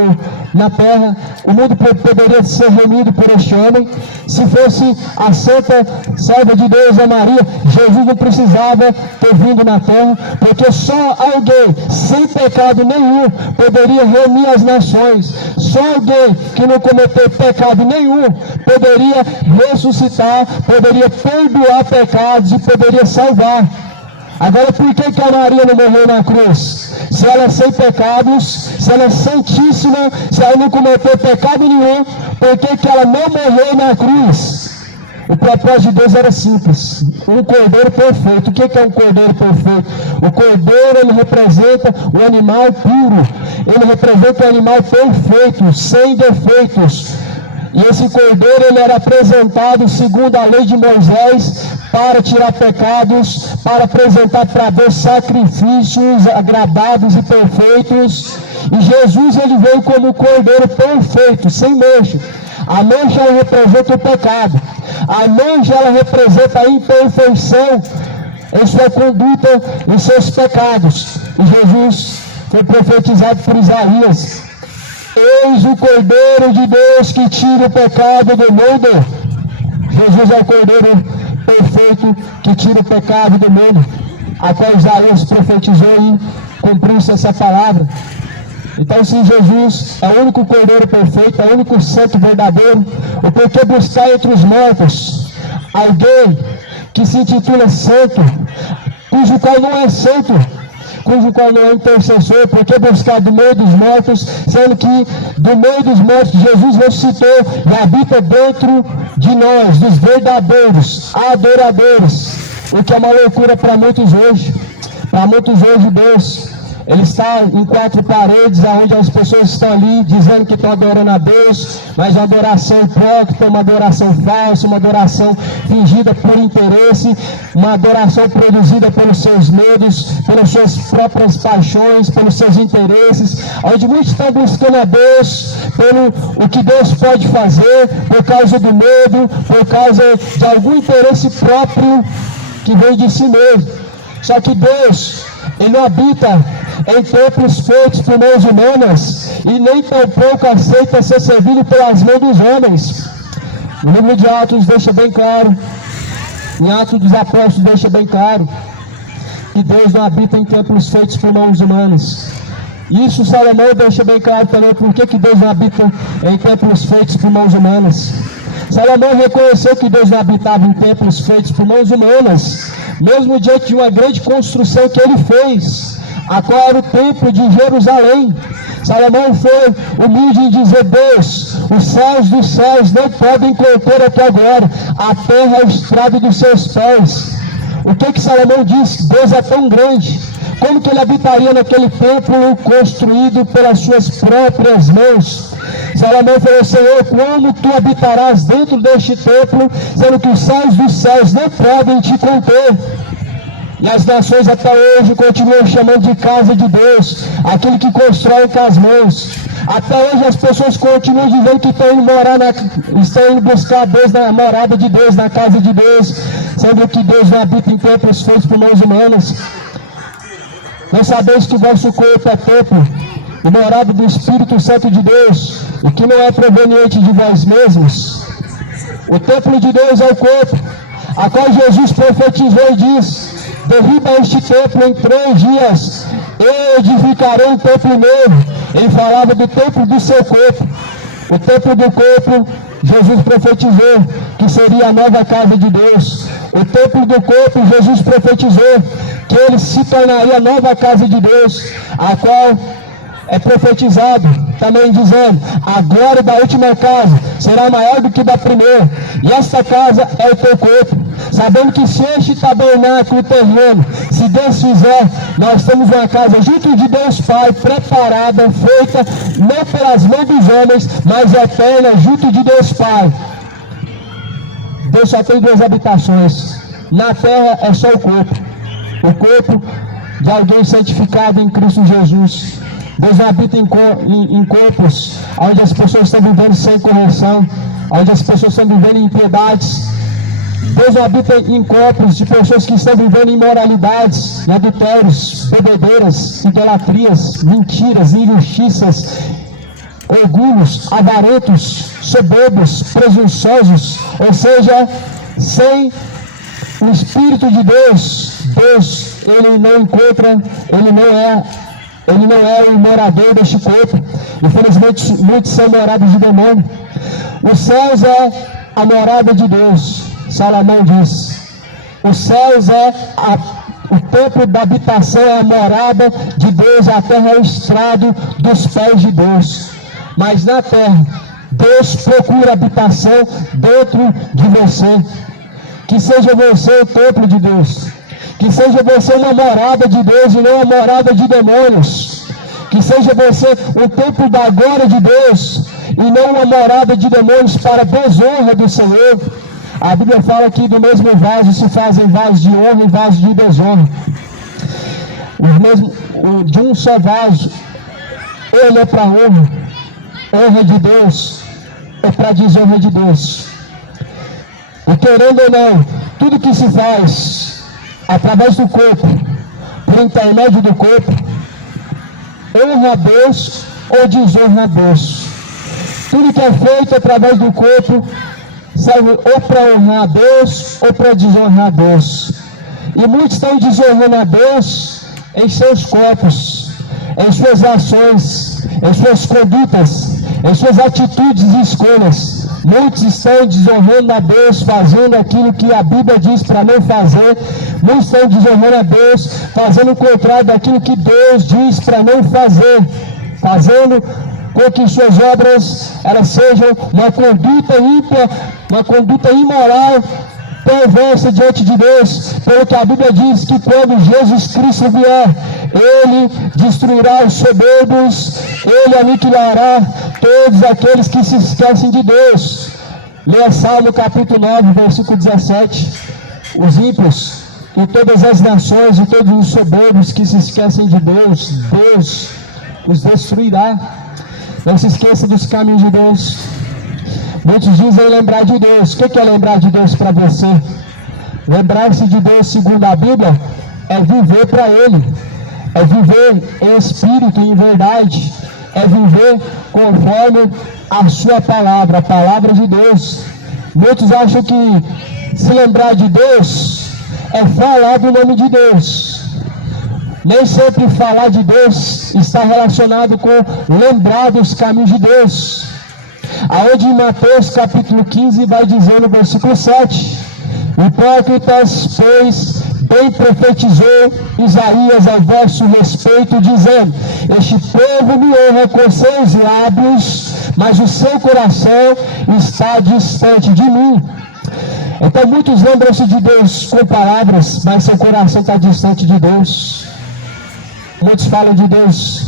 na terra, o mundo poderia ser remido por este homem. Se fosse a santa serva de Deus, a Maria, Jesus não precisava ter vindo na terra, porque só alguém sem pecado nenhum poderia remir as nações. Só alguém que não cometeu pecado nenhum poderia ressuscitar, poderia perdoar pecados e poderia salvar. Agora, por que a Maria não morreu na cruz? Se ela é sem pecados, se ela é santíssima, se ela não cometeu pecado nenhum, por que ela não morreu na cruz? O propósito de Deus era simples: um cordeiro perfeito. O que é um cordeiro perfeito? O cordeiro, ele representa o animal puro, ele representa o animal perfeito, sem defeitos. E esse cordeiro, ele era apresentado segundo a lei de Moisés, para tirar pecados, para apresentar para Deus sacrifícios agradáveis e perfeitos. E Jesus, ele veio como cordeiro perfeito, sem mancha. A mancha, ela representa o pecado. A mancha, ela representa a imperfeição em sua conduta, em seus pecados. E Jesus foi profetizado por Isaías: eis o Cordeiro de Deus que tira o pecado do mundo. Jesus é o Cordeiro perfeito que tira o pecado do mundo, a qual Isaías profetizou e cumpriu-se essa palavra. Então, se Jesus é o único Cordeiro perfeito, é o único santo verdadeiro, o porquê buscar entre os mortos alguém que se intitula santo, cujo qual não é santo, cujo qual não é intercessor? Por que buscar do meio dos mortos, sendo que do meio dos mortos Jesus ressuscitou e habita dentro de nós, dos verdadeiros adoradores? O que é uma loucura para muitos hoje. Para muitos hoje, Deus, Ele está em quatro paredes, onde as pessoas estão ali dizendo que estão adorando a Deus, mas uma adoração hipócrita, uma adoração falsa, uma adoração fingida por interesse, uma adoração produzida pelos seus medos, pelas suas próprias paixões, pelos seus interesses, onde muitos estão buscando a Deus pelo o que Deus pode fazer, por causa do medo, por causa de algum interesse próprio que vem de si mesmo. Só que Deus, Ele não habita em templos feitos por mãos humanas, e nem tampouco aceita ser servido pelas mãos dos homens. O livro de Atos deixa bem claro, em Atos dos Apóstolos deixa bem claro, que Deus não habita em templos feitos por mãos humanas. Isso Salomão deixa bem claro também, por que Deus não habita em templos feitos por mãos humanas. Salomão reconheceu que Deus não habitava em templos feitos por mãos humanas, mesmo diante de uma grande construção que ele fez, a qual era o templo de Jerusalém. Salomão foi humilde em dizer: Deus, os céus dos céus não podem conter a tua glória, a terra é o estrado dos seus pés. O que Salomão disse? Deus é tão grande, como que ele habitaria naquele templo construído pelas suas próprias mãos? Salomão falou: Senhor, como tu habitarás dentro deste templo, sendo que os céus dos céus não podem te conter? E as nações até hoje continuam chamando de casa de Deus aquele que constrói com as mãos. Até hoje as pessoas continuam dizendo que estão indo buscar Deus na morada de Deus, na casa de Deus, sendo que Deus não habita em templos feitos por mãos humanas. Não sabeis que o vosso corpo é templo e morada do Espírito Santo de Deus, o que não é proveniente de vós mesmos? O templo de Deus é o corpo, a qual Jesus profetizou e diz: derriba este templo em 3 dias, eu edificarei um templo novo. Ele falava do templo do seu corpo. O templo do corpo, Jesus profetizou que seria a nova casa de Deus. O templo do corpo, Jesus profetizou que ele se tornaria a nova casa de Deus, a qual é profetizado também dizendo: a glória da última casa será maior do que da primeira, e esta casa é o teu corpo. Sabendo que se este tabernáculo terreno se desfizer, nós temos uma casa junto de Deus Pai, preparada, feita não pelas mãos dos homens, mas eterna junto de Deus Pai. Deus só tem 2 habitações. Na terra é só o corpo de alguém santificado em Cristo Jesus. Deus não habita em corpos onde as pessoas estão vivendo sem correção, onde as pessoas estão vivendo em impiedades. Deus não habita em corpos de pessoas que estão vivendo em imoralidades, em adultérios, bebedeiras, idolatrias, mentiras, injustiças, orgulhos, avarentos, soberbos, presunçosos, ou seja, sem o Espírito de Deus. Deus, ele não encontra, ele não é o morador deste corpo. Infelizmente, muitos são moradas de demônio. Os céus é a morada de Deus. Salomão diz: os céus é o templo da habitação, é a morada de Deus, a terra é o estrado dos pés de Deus. Mas na terra, Deus procura habitação dentro de você. Que seja você o templo de Deus. Que seja você uma morada de Deus e não uma morada de demônios. Que seja você o templo da glória de Deus e não uma morada de demônios para a desonra do Senhor. A Bíblia fala que do mesmo vaso se fazem vasos de honra e vasos de desonra. De um só vaso, ele é para honra de Deus, é para desonra de Deus. E querendo ou não, tudo que se faz através do corpo, por intermédio do corpo, honra a Deus ou desonra a Deus. Tudo que é feito através do corpo serve ou para honrar a Deus ou para desonrar a Deus. E muitos estão desonrando a Deus em seus corpos, em suas ações, em suas condutas, em suas atitudes e escolhas. Muitos estão desonrando a Deus, fazendo aquilo que a Bíblia diz para não fazer. Muitos estão desonrando a Deus, fazendo o contrário daquilo que Deus diz para não fazer, fazendo com que suas obras elas sejam uma conduta ímpia, uma conduta imoral, perversa diante de Deus, pelo que a Bíblia diz que quando Jesus Cristo vier, Ele destruirá os soberbos, Ele aniquilará todos aqueles que se esquecem de Deus. Leia Salmo capítulo 9, versículo 17. Os ímpios e todas as nações e todos os soberbos que se esquecem de Deus, Deus os destruirá. Não se esqueça dos caminhos de Deus. Muitos dizem lembrar de Deus. O que é lembrar de Deus para você? Lembrar-se de Deus, segundo a Bíblia, é viver para Ele. É viver em espírito e em verdade. É viver conforme a sua palavra, a palavra de Deus. Muitos acham que se lembrar de Deus é falar do nome de Deus. Nem sempre falar de Deus está relacionado com lembrar dos caminhos de Deus. Aonde em Mateus capítulo 15 vai dizer no versículo 7: hipócritas, pois bem profetizou Isaías ao vosso respeito, dizendo: este povo me honra com seus lábios, mas o seu coração está distante de mim. Então muitos lembram-se de Deus com palavras, mas seu coração está distante de Deus. Muitos falam de Deus,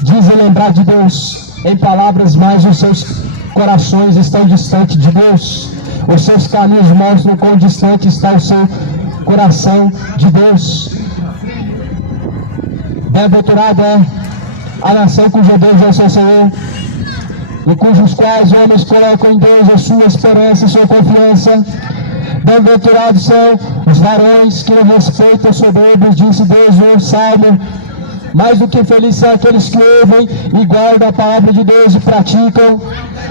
dizem lembrar de Deus em palavras, mas os seus corações estão distantes de Deus. Os seus caminhos mostram quão distante está o seu coração de Deus. Bem-aventurada é a nação cujo Deus é o seu Senhor, e cujos quais homens colocam em Deus a sua esperança e sua confiança. Bem-aventurados são os varões que não respeitam soberbos, disse Deus no Salmo. Mais do que felizes são aqueles que ouvem e guardam a palavra de Deus e praticam,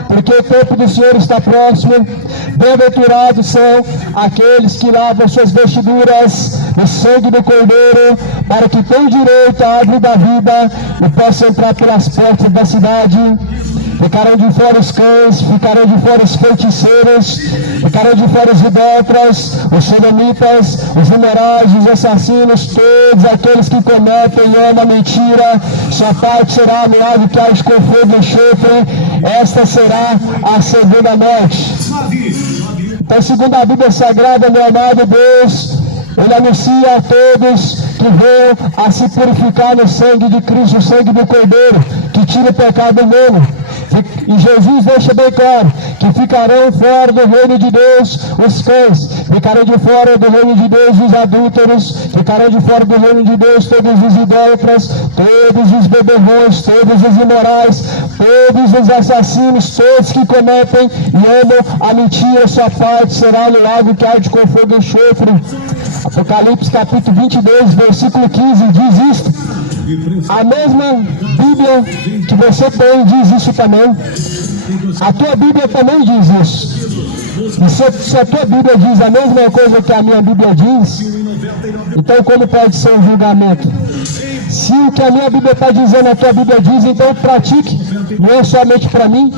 porque o tempo do Senhor está próximo. Bem-aventurados são aqueles que lavam suas vestiduras o sangue do Cordeiro, para que tenham direito à árvore da vida e possam entrar pelas portas da cidade. Ficarão de fora os cães, ficarão de fora os feiticeiros, ficarão de fora os idólatras, os sodomitas, os imorais, os assassinos, todos aqueles que cometem e amam a mentira. Sua parte será no lago que há de fogo e enxofre. Esta será a segunda morte. Então, segundo a Bíblia Sagrada, meu amado Deus, ele anuncia a todos que venham a se purificar no sangue de Cristo, o sangue do Cordeiro, que tira o pecado do mundo. E Jesus deixa bem claro que ficarão fora do reino de Deus os cães, ficarão de fora do reino de Deus os adúlteros, ficarão de fora do reino de Deus todos os idólatras, todos os beberrões, todos os imorais, todos os assassinos, todos que cometem e amam a mentira. Sua parte será no lago que arde com fogo e enxofre. Apocalipse capítulo 22, versículo 15 diz isto. A mesma Bíblia que você tem diz isso também. A tua Bíblia também diz isso. E se a tua Bíblia diz a mesma coisa que a minha Bíblia diz, então como pode ser um julgamento? Se o que a minha Bíblia está dizendo, a tua Bíblia diz, então pratique. Não é somente para mim,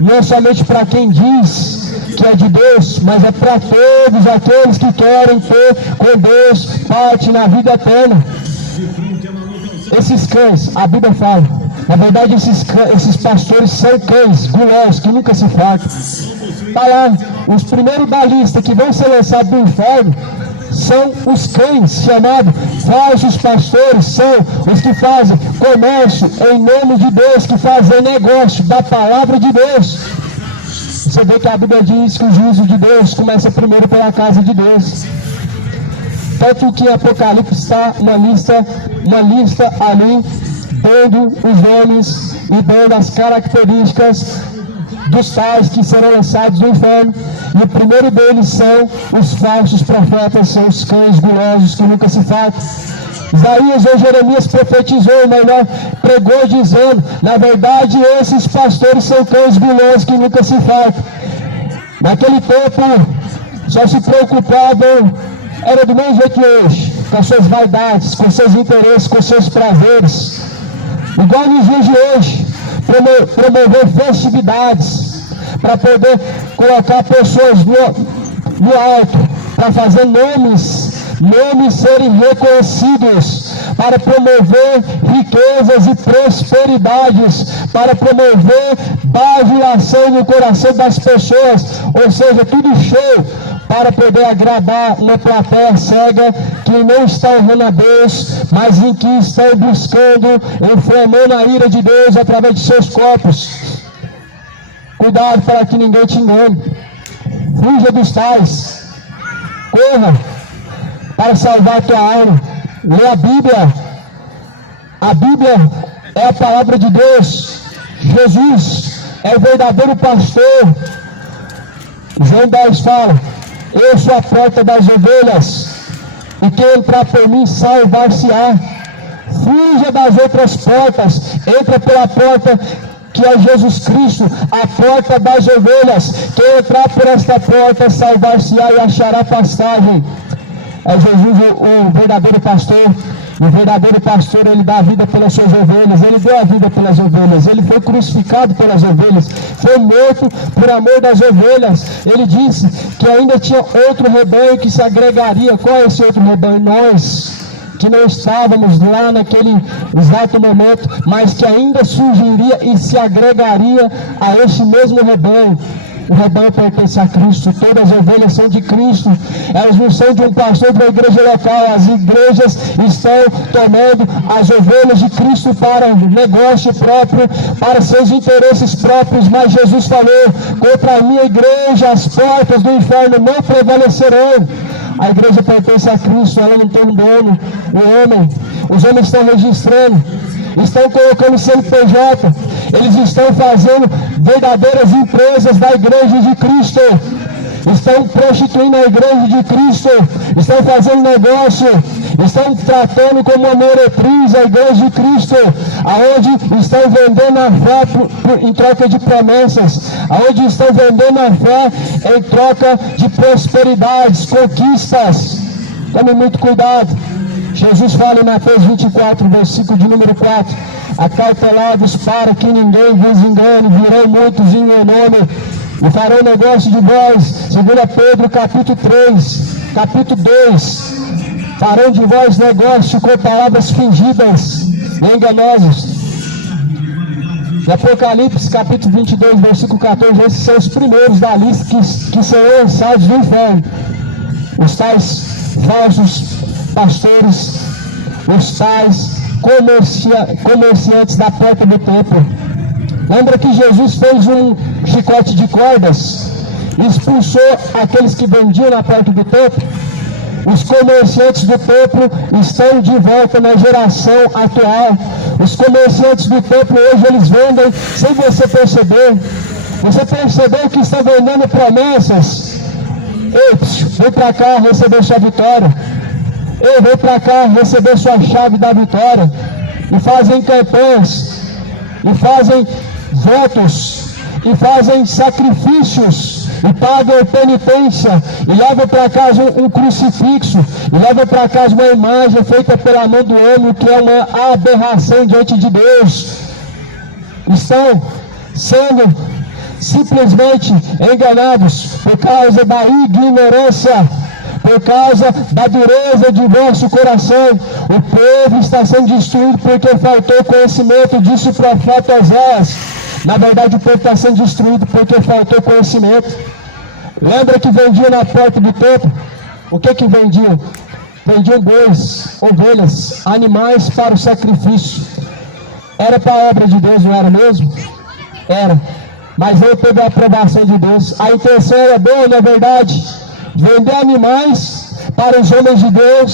não é somente para quem diz que é de Deus, mas é para todos aqueles que querem ter com Deus parte na vida eterna. Esses cães, a Bíblia fala, na verdade esses pastores são cães gulosos que nunca se fartam. Está lá, os primeiros da lista que vão ser lançados do inferno são os cães, chamados falsos pastores, são os que fazem comércio em nome de Deus, que fazem negócio da palavra de Deus. Você vê que a Bíblia diz que o juízo de Deus começa primeiro pela casa de Deus. Tanto que em Apocalipse está uma lista ali, dando os nomes e dando as características dos tais que serão lançados no inferno. E o primeiro deles são os falsos profetas, são os cães gulosos que nunca se fartam. Isaías ou Jeremias profetizou, melhor, pregou dizendo, na verdade esses pastores são cães gulosos que nunca se fartam. Naquele tempo só se preocupavam, era do mesmo jeito que hoje, com as suas vaidades, com seus interesses, com seus prazeres. Igual nos dias de hoje, promover festividades, para poder colocar pessoas no alto, para fazer nomes serem reconhecidos, para promover riquezas e prosperidades, para promover bajulação no coração das pessoas, ou seja, tudo cheio, para poder agradar uma plateia cega que não está honrando a Deus, mas em que estão buscando, inflamando a ira de Deus através de seus corpos. Cuidado para que ninguém te engane. Fuja dos tais. Corra para salvar a tua alma. Lê a Bíblia. A Bíblia é a palavra de Deus. Jesus é o verdadeiro pastor. João 10 fala: eu sou a porta das ovelhas, e quem entrar por mim salvar-se-á. Fuja das outras portas, entra pela porta que é Jesus Cristo, a porta das ovelhas. Quem entrar por esta porta salvar-se-á e achará pastagem. É Jesus o verdadeiro pastor. O verdadeiro pastor, ele dá a vida pelas suas ovelhas, ele deu a vida pelas ovelhas, ele foi crucificado pelas ovelhas, foi morto por amor das ovelhas. Ele disse que ainda tinha outro rebanho que se agregaria. Qual é esse outro rebanho? Nós, que não estávamos lá naquele exato momento, mas que ainda surgiria e se agregaria a este mesmo rebanho. O rebanho pertence a Cristo, todas as ovelhas são de Cristo, elas não são de um pastor da igreja local. As igrejas estão tomando as ovelhas de Cristo para negócio próprio, para seus interesses próprios, mas Jesus falou: contra a minha igreja as portas do inferno não prevalecerão. A igreja pertence a Cristo, ela não tem um dono, um homem. Os homens estão registrando, estão colocando CNPJ, eles estão fazendo verdadeiras empresas da igreja de Cristo, estão prostituindo a igreja de Cristo, estão fazendo negócio, estão tratando como uma meretriz a igreja de Cristo, aonde estão vendendo a fé em troca de promessas, aonde estão vendendo a fé em troca de prosperidades, conquistas. Tome muito cuidado. Jesus fala em Mateus 24, versículo de número 4: acautelados para que ninguém vos engane, virão muitos em meu nome e farão negócio de vós. 2 Pedro capítulo 3, capítulo 2: farão de vós negócio com palavras fingidas e enganosas. Apocalipse capítulo 22, versículo 14: esses são os primeiros da lista que serão lançados no inferno. Os tais falsos pastores, os tais comerciantes da porta do templo. Lembra que Jesus fez um chicote de cordas e expulsou aqueles que vendiam na porta do templo? Os comerciantes do templo estão de volta na geração atual. Os comerciantes do templo hoje eles vendem sem você perceber. Você percebeu que estão vendendo promessas? Ei, vem para cá receber sua vitória. Ei, vem para cá receber sua chave da vitória. E fazem campanhas, e fazem votos, e fazem sacrifícios, e pagam penitência, e levam para casa um crucifixo, e levam para casa uma imagem feita pela mão do homem, que é uma aberração diante de Deus. Estão sendo simplesmente enganados por causa da ignorância, por causa da dureza de vosso coração. O povo está sendo destruído porque faltou conhecimento, disse o profeta Oséias. Na verdade, o povo está sendo destruído porque faltou conhecimento. Lembra que vendiam na porta do templo? O que vendiam? Vendiam bois, ovelhas, animais para o sacrifício. Era para a obra de Deus, não era mesmo? Era. Mas não teve a aprovação de Deus. A intenção era boa, na verdade. Vender animais para os homens de Deus,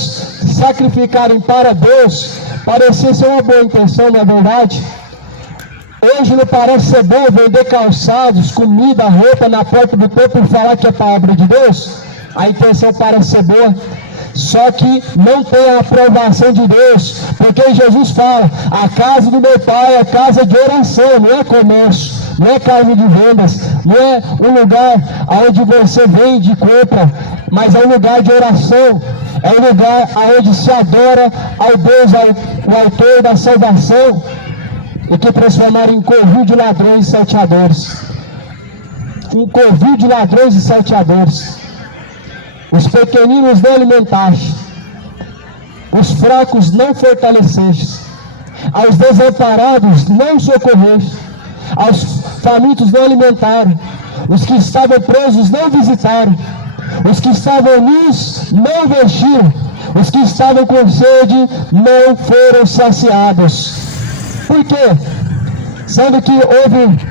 sacrificarem para Deus, parecia ser uma boa intenção, não é verdade? Hoje não parece ser bom vender calçados, comida, roupa na porta do templo e falar que é para a obra de Deus? A intenção parece ser boa, só que não tem a aprovação de Deus, porque Jesus fala: a casa do meu pai é casa de oração, não é comércio, não é casa de vendas, não é um lugar onde você vende e compra, mas é um lugar de oração, é um lugar onde se adora ao Deus, o autor da salvação, e que transformaram em covil de ladrões e salteadores. Um covil de ladrões e salteadores. Os pequeninos não alimentaste, os fracos não fortaleceste, aos desamparados não socorreste, aos famintos não alimentaram, os que estavam presos não visitaram, os que estavam nus não vestiram, os que estavam com sede não foram saciados. Por quê? Sendo que houve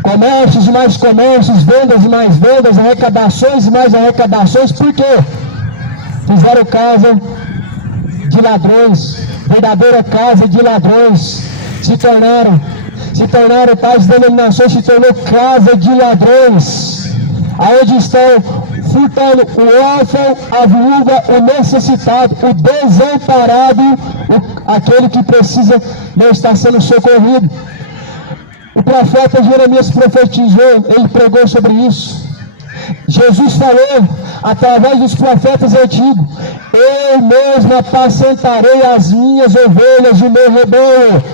comércios e mais comércios, vendas e mais vendas, arrecadações e mais arrecadações. Por quê? Fizeram casa de ladrões, verdadeira casa de ladrões. Se tornaram tais denominações, se tornou casa de ladrões, aonde estão furtando o órfão, a viúva, o necessitado, o desamparado, aquele que precisa não está sendo socorrido. O profeta Jeremias profetizou, ele pregou sobre isso. Jesus falou através dos profetas antigos: eu mesmo apacentarei as minhas ovelhas do meu rebanho.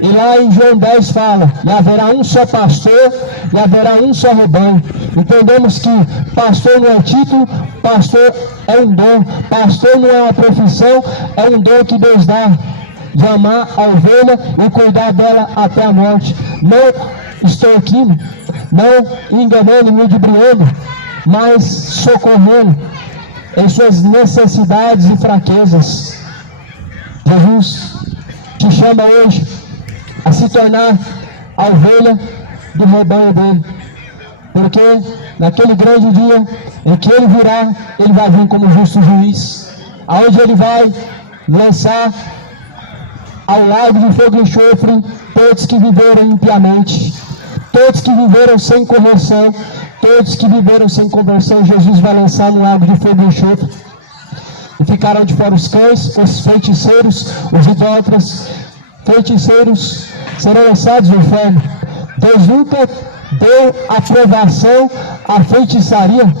E lá em João 10 fala: e haverá um só pastor, e haverá um só rebanho. Entendemos que pastor não é título, pastor é um dom, pastor não é uma profissão, é um dom que Deus dá, de amar a ovelha e cuidar dela até a morte. Não extorquindo, não enganando, não ludibriando, mas socorrendo em suas necessidades e fraquezas. Jesus te chama hoje a se tornar a ovelha do rebanho dele, porque naquele grande dia em que ele virá, ele vai vir como justo juiz, aonde ele vai lançar ao lago de fogo e enxofre todos que viveram impiamente, todos que viveram sem correção, todos que viveram sem conversão. Jesus vai lançar no lago de fogo e enxofre, e ficarão de fora os cães, os feiticeiros, os idólatras. Feiticeiros serão lançados no inferno. Deus nunca deu aprovação à feitiçaria.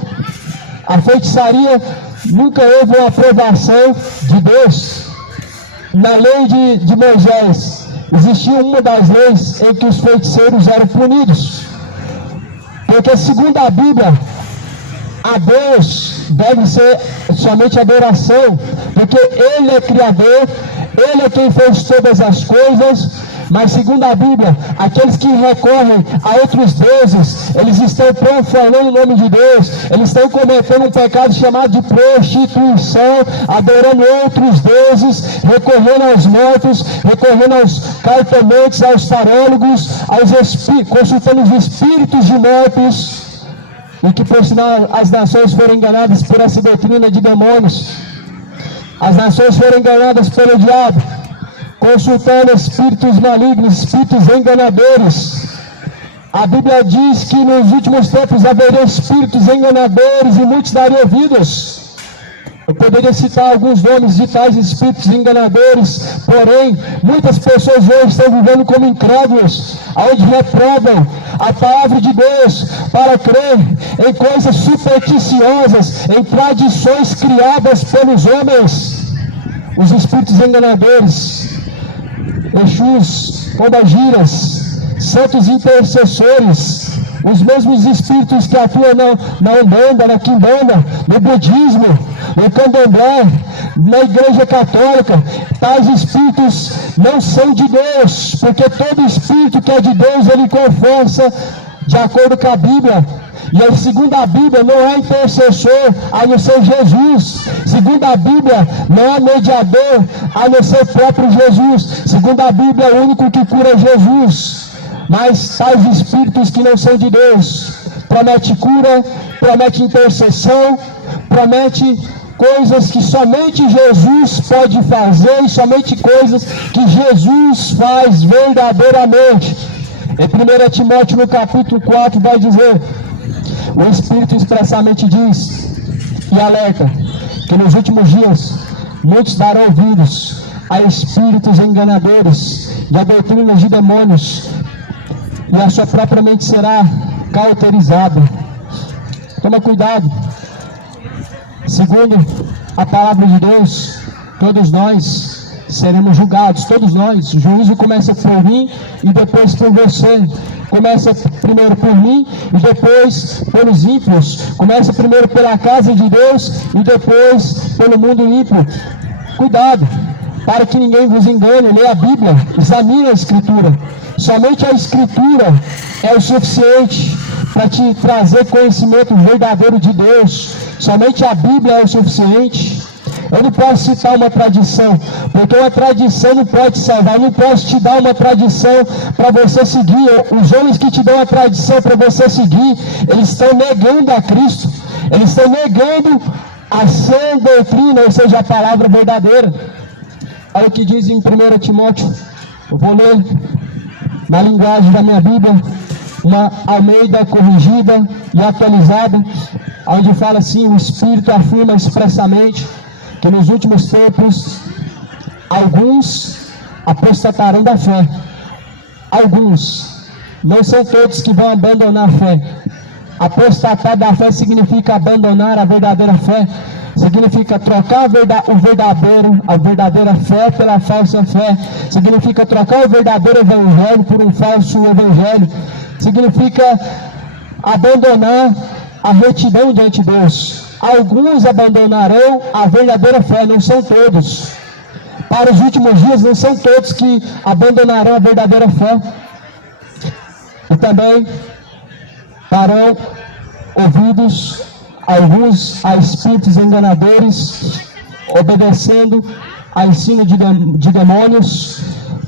A feitiçaria nunca houve uma aprovação de Deus. Na lei de Moisés, existia uma das leis em que os feiticeiros eram punidos. Porque, segundo a Bíblia, a Deus deve ser somente adoração, porque Ele é Criador, Ele é quem fez todas as coisas. Mas, segundo a Bíblia, aqueles que recorrem a outros deuses, eles estão profanando o nome de Deus, eles estão cometendo um pecado chamado de prostituição, adorando outros deuses, recorrendo aos mortos, recorrendo aos cartomantes, aos tarólogos, consultando os espíritos de mortos, e que, por sinal, as nações foram enganadas por essa doutrina de demônios. As nações foram enganadas pelo diabo, consultando espíritos malignos, espíritos enganadores. A Bíblia diz que nos últimos tempos haveria espíritos enganadores e muitos dariam ouvidos. Eu poderia citar alguns nomes de tais espíritos enganadores, porém, muitas pessoas hoje estão vivendo como incrédulos, onde reprovam a palavra de Deus para crer em coisas supersticiosas, em tradições criadas pelos homens. Os espíritos enganadores, Exus, pombagiras, santos intercessores, os mesmos espíritos que atuam na Umbanda, na Quimbanda, no budismo, no Candomblé, na Igreja Católica, tais espíritos não são de Deus, porque todo espírito que é de Deus, ele confessa de acordo com a Bíblia. E aí, segundo a Bíblia, não há intercessor a não ser Jesus. Segundo a Bíblia, não há mediador a não ser o próprio Jesus. Segundo a Bíblia, o único que cura é Jesus. Mas tais espíritos que não são de Deus, promete cura, promete intercessão, promete coisas que somente Jesus pode fazer e somente coisas que Jesus faz verdadeiramente. Em 1 Timóteo, no capítulo 4, vai dizer: o Espírito expressamente diz e alerta que nos últimos dias muitos darão ouvidos a espíritos enganadores e a doutrinas de demônios, e a sua própria mente será cauterizada. Toma cuidado. Segundo a palavra de Deus, todos nós seremos julgados, todos nós. O juízo começa por mim e depois por você. Começa primeiro por mim e depois pelos ímpios. Começa primeiro pela casa de Deus e depois pelo mundo ímpio. Cuidado, para que ninguém vos engane. Leia a Bíblia, examine a Escritura. Somente a Escritura é o suficiente para te trazer conhecimento verdadeiro de Deus. Somente a Bíblia é o suficiente. Eu não posso citar uma tradição, porque uma tradição não pode salvar. Eu não posso te dar uma tradição para você seguir. Os homens que te dão a tradição para você seguir, eles estão negando a Cristo. Eles estão negando a sã doutrina, ou seja, a palavra verdadeira. Olha o que diz em 1 Timóteo. Eu vou ler na linguagem da minha Bíblia, uma Almeida corrigida e atualizada, onde fala assim: o Espírito afirma expressamente que nos últimos tempos alguns apostatarão da fé. Alguns, não são todos que vão abandonar a fé. Apostatar da fé significa abandonar a verdadeira fé, significa trocar a verdadeira fé pela falsa fé, significa trocar o verdadeiro evangelho por um falso evangelho, significa abandonar a retidão diante de Deus. Alguns abandonarão a verdadeira fé, não são todos. Para os últimos dias, não são todos que abandonarão a verdadeira fé. E também darão ouvidos alguns a espíritos enganadores, obedecendo a ensino de demônios,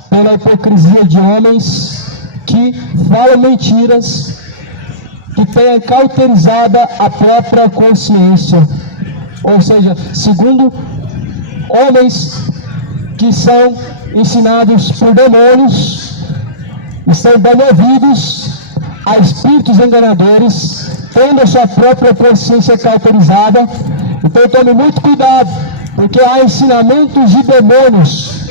pela hipocrisia de homens que falam mentiras, que tenha cauterizada a própria consciência. Ou seja, segundo homens que são ensinados por demônios, estão dando ouvidos a espíritos enganadores, tendo a sua própria consciência cauterizada. Então tome muito cuidado, porque há ensinamentos de demônios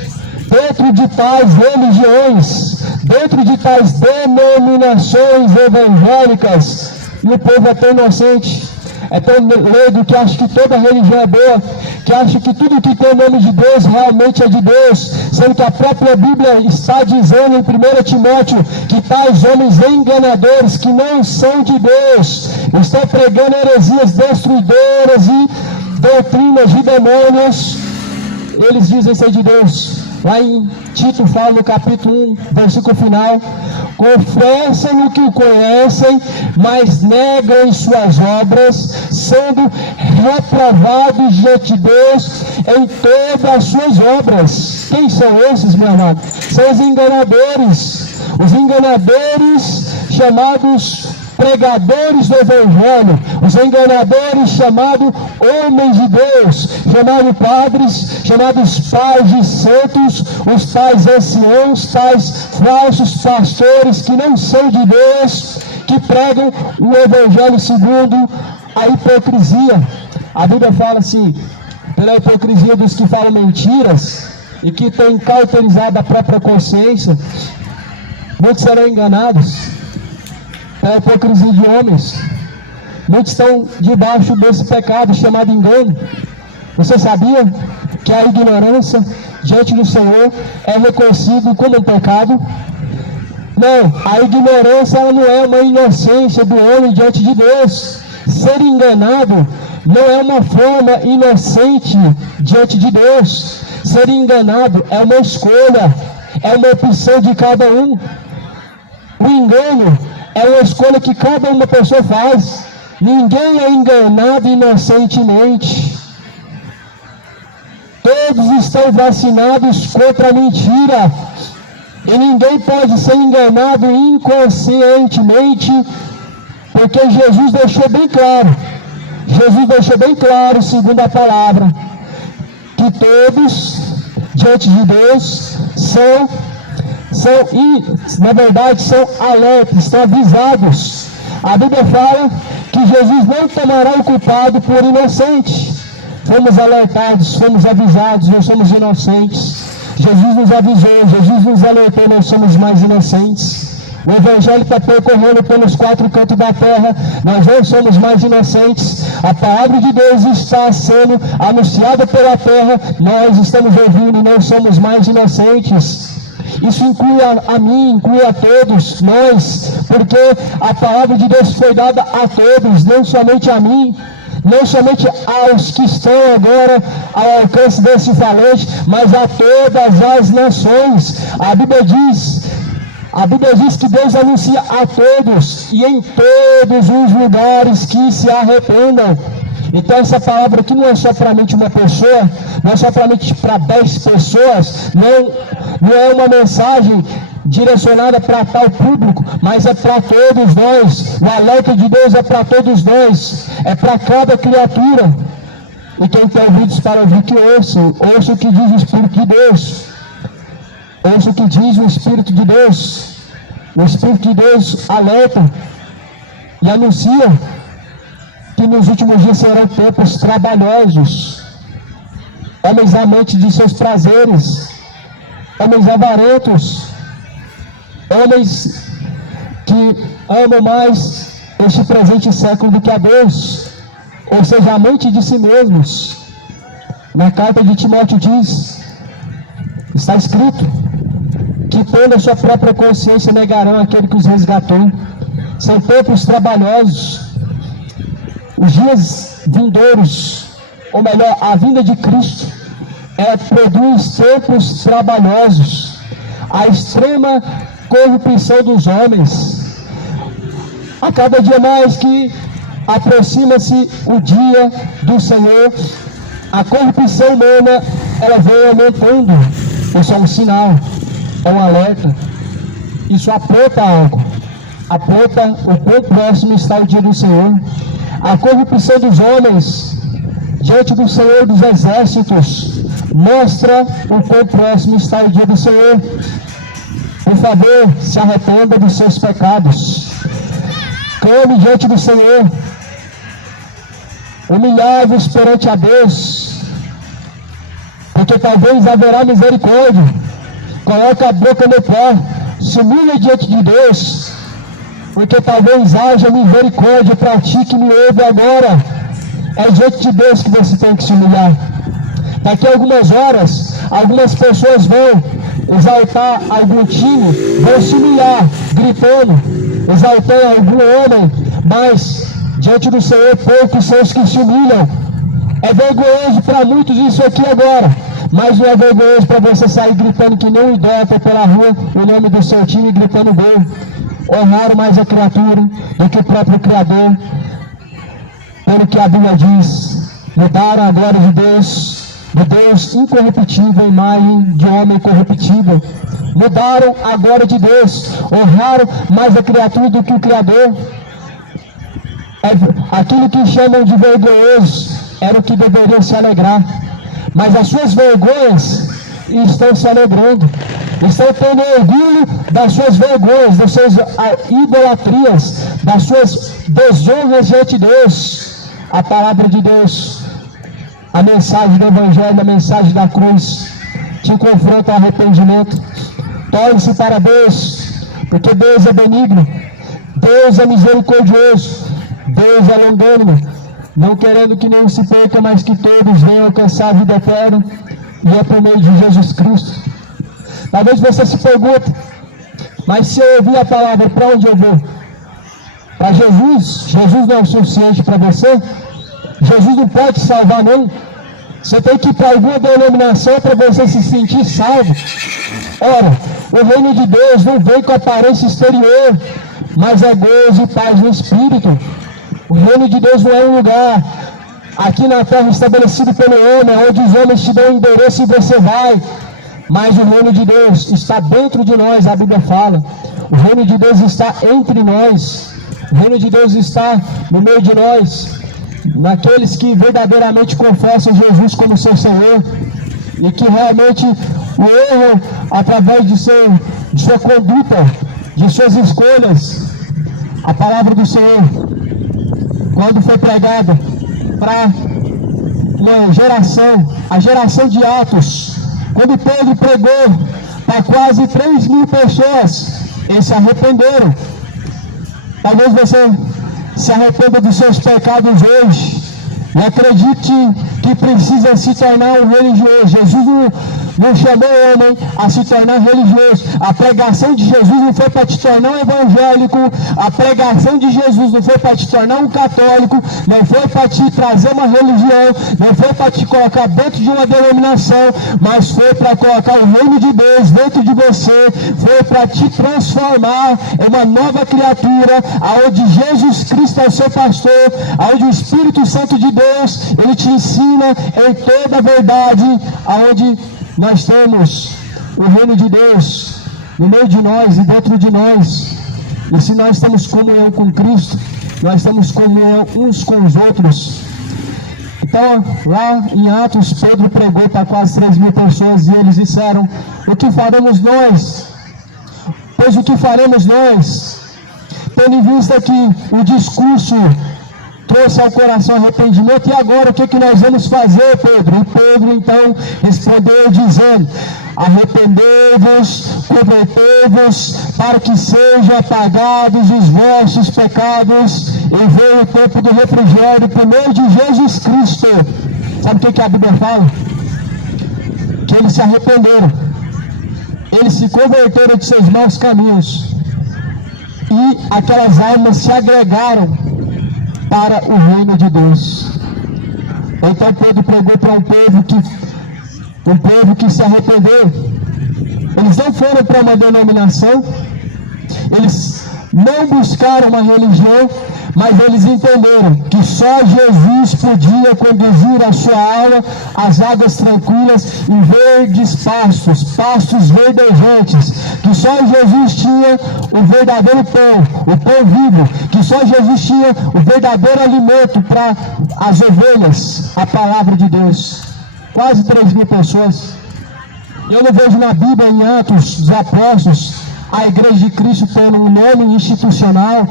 dentro de tais religiões, dentro de tais denominações evangélicas, e o povo é tão inocente, é tão leigo que acha que toda religião é boa, que acha que tudo que tem o nome de Deus realmente é de Deus, sendo que a própria Bíblia está dizendo em 1 Timóteo que tais homens enganadores que não são de Deus, estão pregando heresias destruidoras e doutrinas de demônios, eles dizem ser de Deus. Lá em Tito fala no capítulo 1, versículo final: confessam o que o conhecem, mas negam em suas obras, sendo reprovados diante de Deus em todas as suas obras. Quem são esses, meu amado? São os enganadores chamados pregadores do Evangelho, os enganadores chamados homens de Deus, chamados padres, chamados pais de santos, os tais anciãos, tais falsos pastores que não são de Deus, que pregam o Evangelho segundo a hipocrisia. A Bíblia fala assim, pela hipocrisia dos que falam mentiras e que têm cauterizado a própria consciência, muitos serão enganados. É a hipocrisia de homens. Muitos estão debaixo desse pecado chamado engano. Você sabia que a ignorância diante do Senhor é reconhecido como um pecado? Não, a ignorância ela não é uma inocência do homem diante de Deus. Ser enganado não é uma forma inocente diante de Deus. Ser enganado é uma escolha, é uma opção de cada um. O engano é uma escolha que cada uma pessoa faz. Ninguém é enganado inocentemente. Todos estão vacinados contra a mentira. E ninguém pode ser enganado inconscientemente, porque Jesus deixou bem claro. Jesus deixou bem claro, segundo a palavra, que todos, diante de Deus, são alertas, estão avisados. A Bíblia fala que Jesus não tomará o culpado por inocente. Fomos alertados, fomos avisados, nós somos inocentes. Jesus nos avisou, Jesus nos alertou, nós somos mais inocentes. O Evangelho está percorrendo pelos 4 cantos da terra, nós não somos mais inocentes. A palavra de Deus está sendo anunciada pela terra, nós estamos ouvindo e não somos mais inocentes. Isso inclui a mim, inclui a todos nós, porque a palavra de Deus foi dada a todos, não somente a mim, não somente aos que estão agora ao alcance desse falante, mas a todas as nações. A Bíblia diz que Deus anuncia a todos e em todos os lugares que se arrependam. Então essa palavra aqui não é só para uma pessoa, não é só para 10 pessoas, não é uma mensagem direcionada para tal público, mas é para todos nós. O alerta de Deus é para todos nós, é para cada criatura. E quem tem ouvidos para ouvir, que ouça o que diz o Espírito de Deus, ouça o que diz o Espírito de Deus. O Espírito de Deus alerta e anuncia que nos últimos dias serão tempos trabalhosos, homens amantes de seus prazeres, homens avarentos, homens que amam mais este presente século do que a Deus, ou seja, amantes de si mesmos. Na carta de Timóteo está escrito que tendo a sua própria consciência negarão aquele que os resgatou. São tempos trabalhosos. Os dias vindouros, ou melhor, a vinda de Cristo, produz tempos trabalhosos. A extrema corrupção dos homens. A cada dia mais que aproxima-se o dia do Senhor, a corrupção humana, ela vem aumentando. Isso é um sinal, é um alerta. Isso aponta algo. Aponta o quão próximo está o dia do Senhor. A corrupção dos homens diante do Senhor dos exércitos mostra o quão próximo está o dia do Senhor. Por favor, se arrependa dos seus pecados. Clame diante do Senhor. Humilhai-vos perante a Deus, porque talvez haverá misericórdia. Coloca a boca no pó, se humilha diante de Deus, porque talvez haja misericórdia para ti que me ouve agora. É diante de Deus que você tem que se humilhar. Daqui a algumas horas, algumas pessoas vão exaltar algum time, vão se humilhar, gritando, exaltando algum homem, mas diante do Senhor, poucos são os que se humilham. É vergonhoso para muitos isso aqui agora, mas não é vergonhoso para você sair gritando que nem um idólatra pela rua, o nome do seu time, gritando gol. Honrar mais a criatura do que o próprio Criador, pelo que a Bíblia diz, mudaram a glória de Deus incorruptível, imagem de homem corruptível. Mudaram a glória de Deus, honraram mais a criatura do que o Criador. Aquilo que chamam de vergonhoso era o que deveriam se alegrar, mas as suas vergonhas estão se alegrando, estão tendo orgulho das suas vergonhas, das suas idolatrias, das suas desonras diante de Deus. A palavra de Deus, a mensagem do Evangelho, a mensagem da cruz, te confronta ao arrependimento. Torne-se para Deus, porque Deus é benigno, Deus é misericordioso, Deus é longânimo, não querendo que nenhum se perca, mas que todos venham alcançar a vida eterna, e é por meio de Jesus Cristo. Talvez você se pergunte, mas se eu ouvir a palavra, para onde eu vou? Para Jesus? Jesus não é o suficiente para você? Jesus não pode salvar, não? Você tem que ir para alguma denominação para você se sentir salvo. Ora, o reino de Deus não vem com aparência exterior, mas é gozo e paz no Espírito. O reino de Deus não é um lugar aqui na terra estabelecido pelo homem, onde os homens te dão um endereço e você vai. Mas o reino de Deus está dentro de nós, a Bíblia fala. O reino de Deus está entre nós. O reino de Deus está no meio de nós, naqueles que verdadeiramente confessam Jesus como seu Senhor e que realmente o honram através de sua conduta, de suas escolhas. A palavra do Senhor, quando foi pregada para uma geração, a geração de Atos, quando Pedro pregou para quase 3.000 pessoas, eles se arrependeram. Talvez você se arrependa dos seus pecados hoje e acredite que precisa se tornar um religioso. Jesus não chamou o homem a se tornar religioso. A pregação de Jesus não foi para te tornar um evangélico. A pregação de Jesus não foi para te tornar um católico. Não foi para te trazer uma religião. Não foi para te colocar dentro de uma denominação. Mas foi para colocar o reino de Deus dentro de você. Foi para te transformar em uma nova criatura, aonde Jesus Cristo é o seu pastor, aonde o Espírito Santo de Deus, ele te ensina em toda a verdade, aonde nós temos o reino de Deus no meio de nós e dentro de nós. E se nós temos comunhão com Cristo, nós temos comunhão uns com os outros. Então, lá em Atos, Pedro pregou para quase 3.000 pessoas e eles disseram: o que faremos nós? Pois o que faremos nós? Tendo em vista que o discurso trouxe ao coração arrependimento, e agora o que nós vamos fazer, Pedro? E Pedro então respondeu dizendo: arrependei-vos, convertei-vos, para que sejam apagados os vossos pecados, e veio o tempo do refrigério por meio de Jesus Cristo. Sabe o que a Bíblia fala? Que eles se arrependeram, eles se converteram de seus maus caminhos, e aquelas almas se agregaram para o reino de Deus. Então Pedro pregou para um povo que se arrependeu. Eles não foram para uma denominação, eles não buscaram uma religião, mas eles entenderam que só Jesus podia conduzir a sua alma às águas tranquilas e verdes pastos verdejantes, que só Jesus tinha o verdadeiro pão, o pão vivo, que só Jesus tinha o verdadeiro alimento para as ovelhas, a palavra de Deus. Quase 3.000 pessoas. Eu não vejo na Bíblia, em Atos dos Apóstolos, a Igreja de Cristo tendo um nome institucional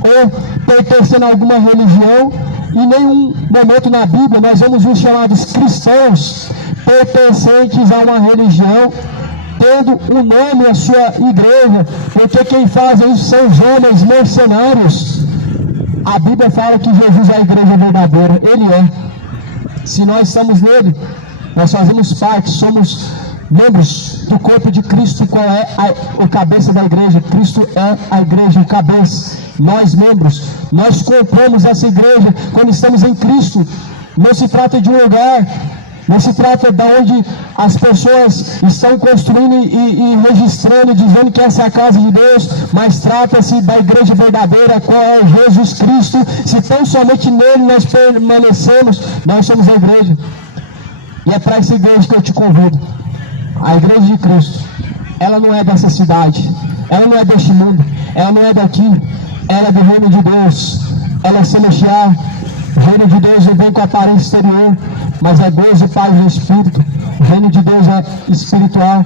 ou pertencendo a alguma religião. Em nenhum momento na Bíblia nós vemos os chamados cristãos pertencentes a uma religião, dando o nome à sua igreja, porque quem faz isso são os homens mercenários. A Bíblia fala que Jesus é a igreja verdadeira, Ele é. Se nós estamos nele, nós fazemos parte, somos membros do corpo de Cristo. Qual é o cabeça da igreja? Cristo é a igreja, o cabeça. Nós membros, nós compomos essa igreja quando estamos em Cristo. Não se trata de um lugar, não se trata de onde as pessoas estão construindo e registrando, dizendo que essa é a casa de Deus, mas trata-se da igreja verdadeira, qual é Jesus Cristo. Se tão somente nele nós permanecemos, nós somos a igreja. E é para essa igreja que eu te convido. A igreja de Cristo, ela não é dessa cidade, ela não é deste mundo, ela não é daqui, ela é do reino de Deus, ela é celestial. O reino de Deus não vem com aparência exterior, mas é Deus e Pai do Espírito. O reino de Deus é espiritual.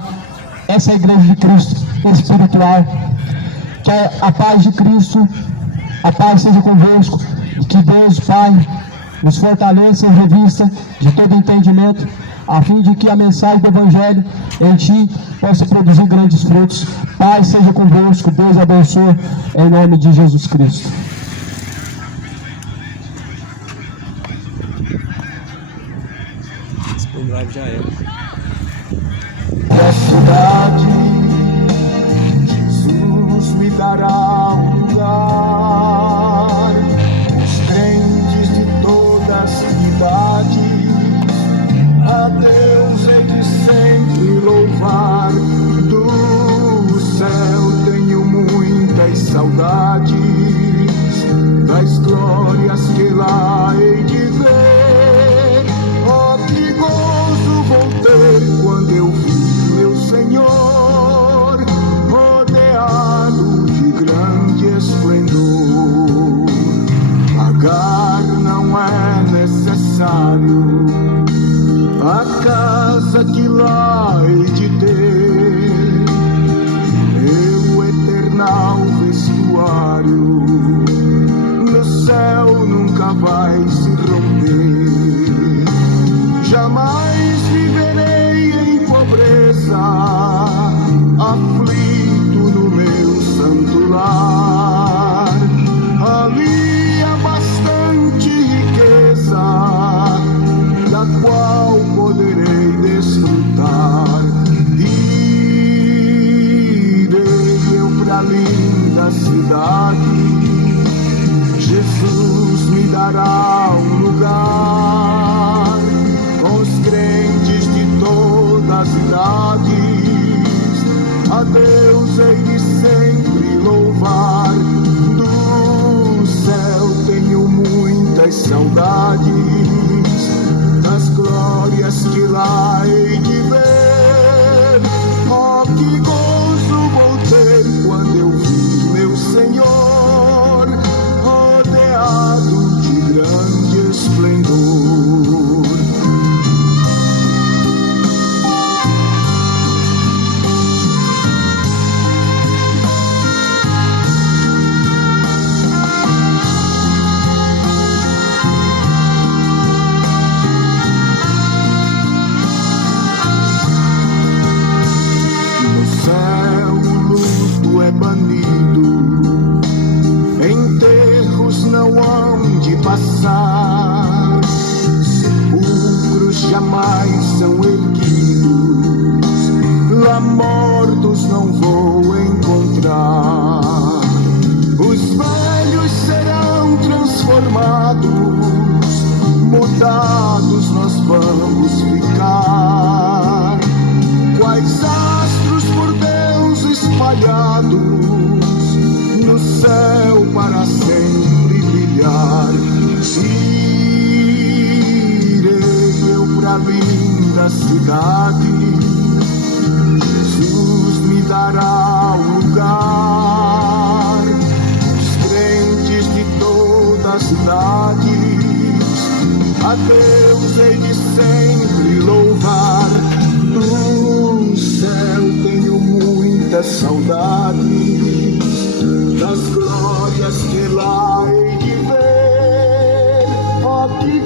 Essa é a igreja de Cristo, espiritual. Que a paz de Cristo, a paz seja convosco, que Deus Pai nos fortaleça e revista de todo entendimento, a fim de que a mensagem do Evangelho em ti possa produzir grandes frutos. Paz seja convosco, Deus abençoe, em nome de Jesus Cristo. Esse pendrive já é. Da cidade, Jesus me dará um lugar. Os crentes de todas as idades, a Deus hei de sempre louvar. Do céu tenho muitas saudades, das glórias que lá hei de ver. Oh, que gozo vou ter quando eu vi meu Senhor rodeado de grande esplendor. Pagar não é necessário a casa que lá hei de ter, meu eternal vestuário no céu nunca vai se romper. Jamais viverei em pobreza, aflito no meu santo lar. Ali há bastante riqueza, da qual poderei desfrutar. Irei eu pra linda cidade, Jesus me dará um lugar. Com os crentes de todas as idades, a Deus hei de sempre louvar. Do céu tenho muitas saudades, das glórias que lá hei de ver. Oh, que gozo vou ter quando eu vi meu Senhor rodeado de grande esplendor. Passar, sepulcros jamais são erguidos, lá mortos não vou encontrar. Os velhos serão transformados, mudados nós vamos ficar. Quais astros por Deus espalhados no céu para sempre brilhar. Irei eu pra linda cidade, Jesus me dará um lugar. Os crentes de todas as idades, a Deus hei de sempre louvar. Do céu tenho muitas saudades, das glórias que lá hei de ver. Oh, que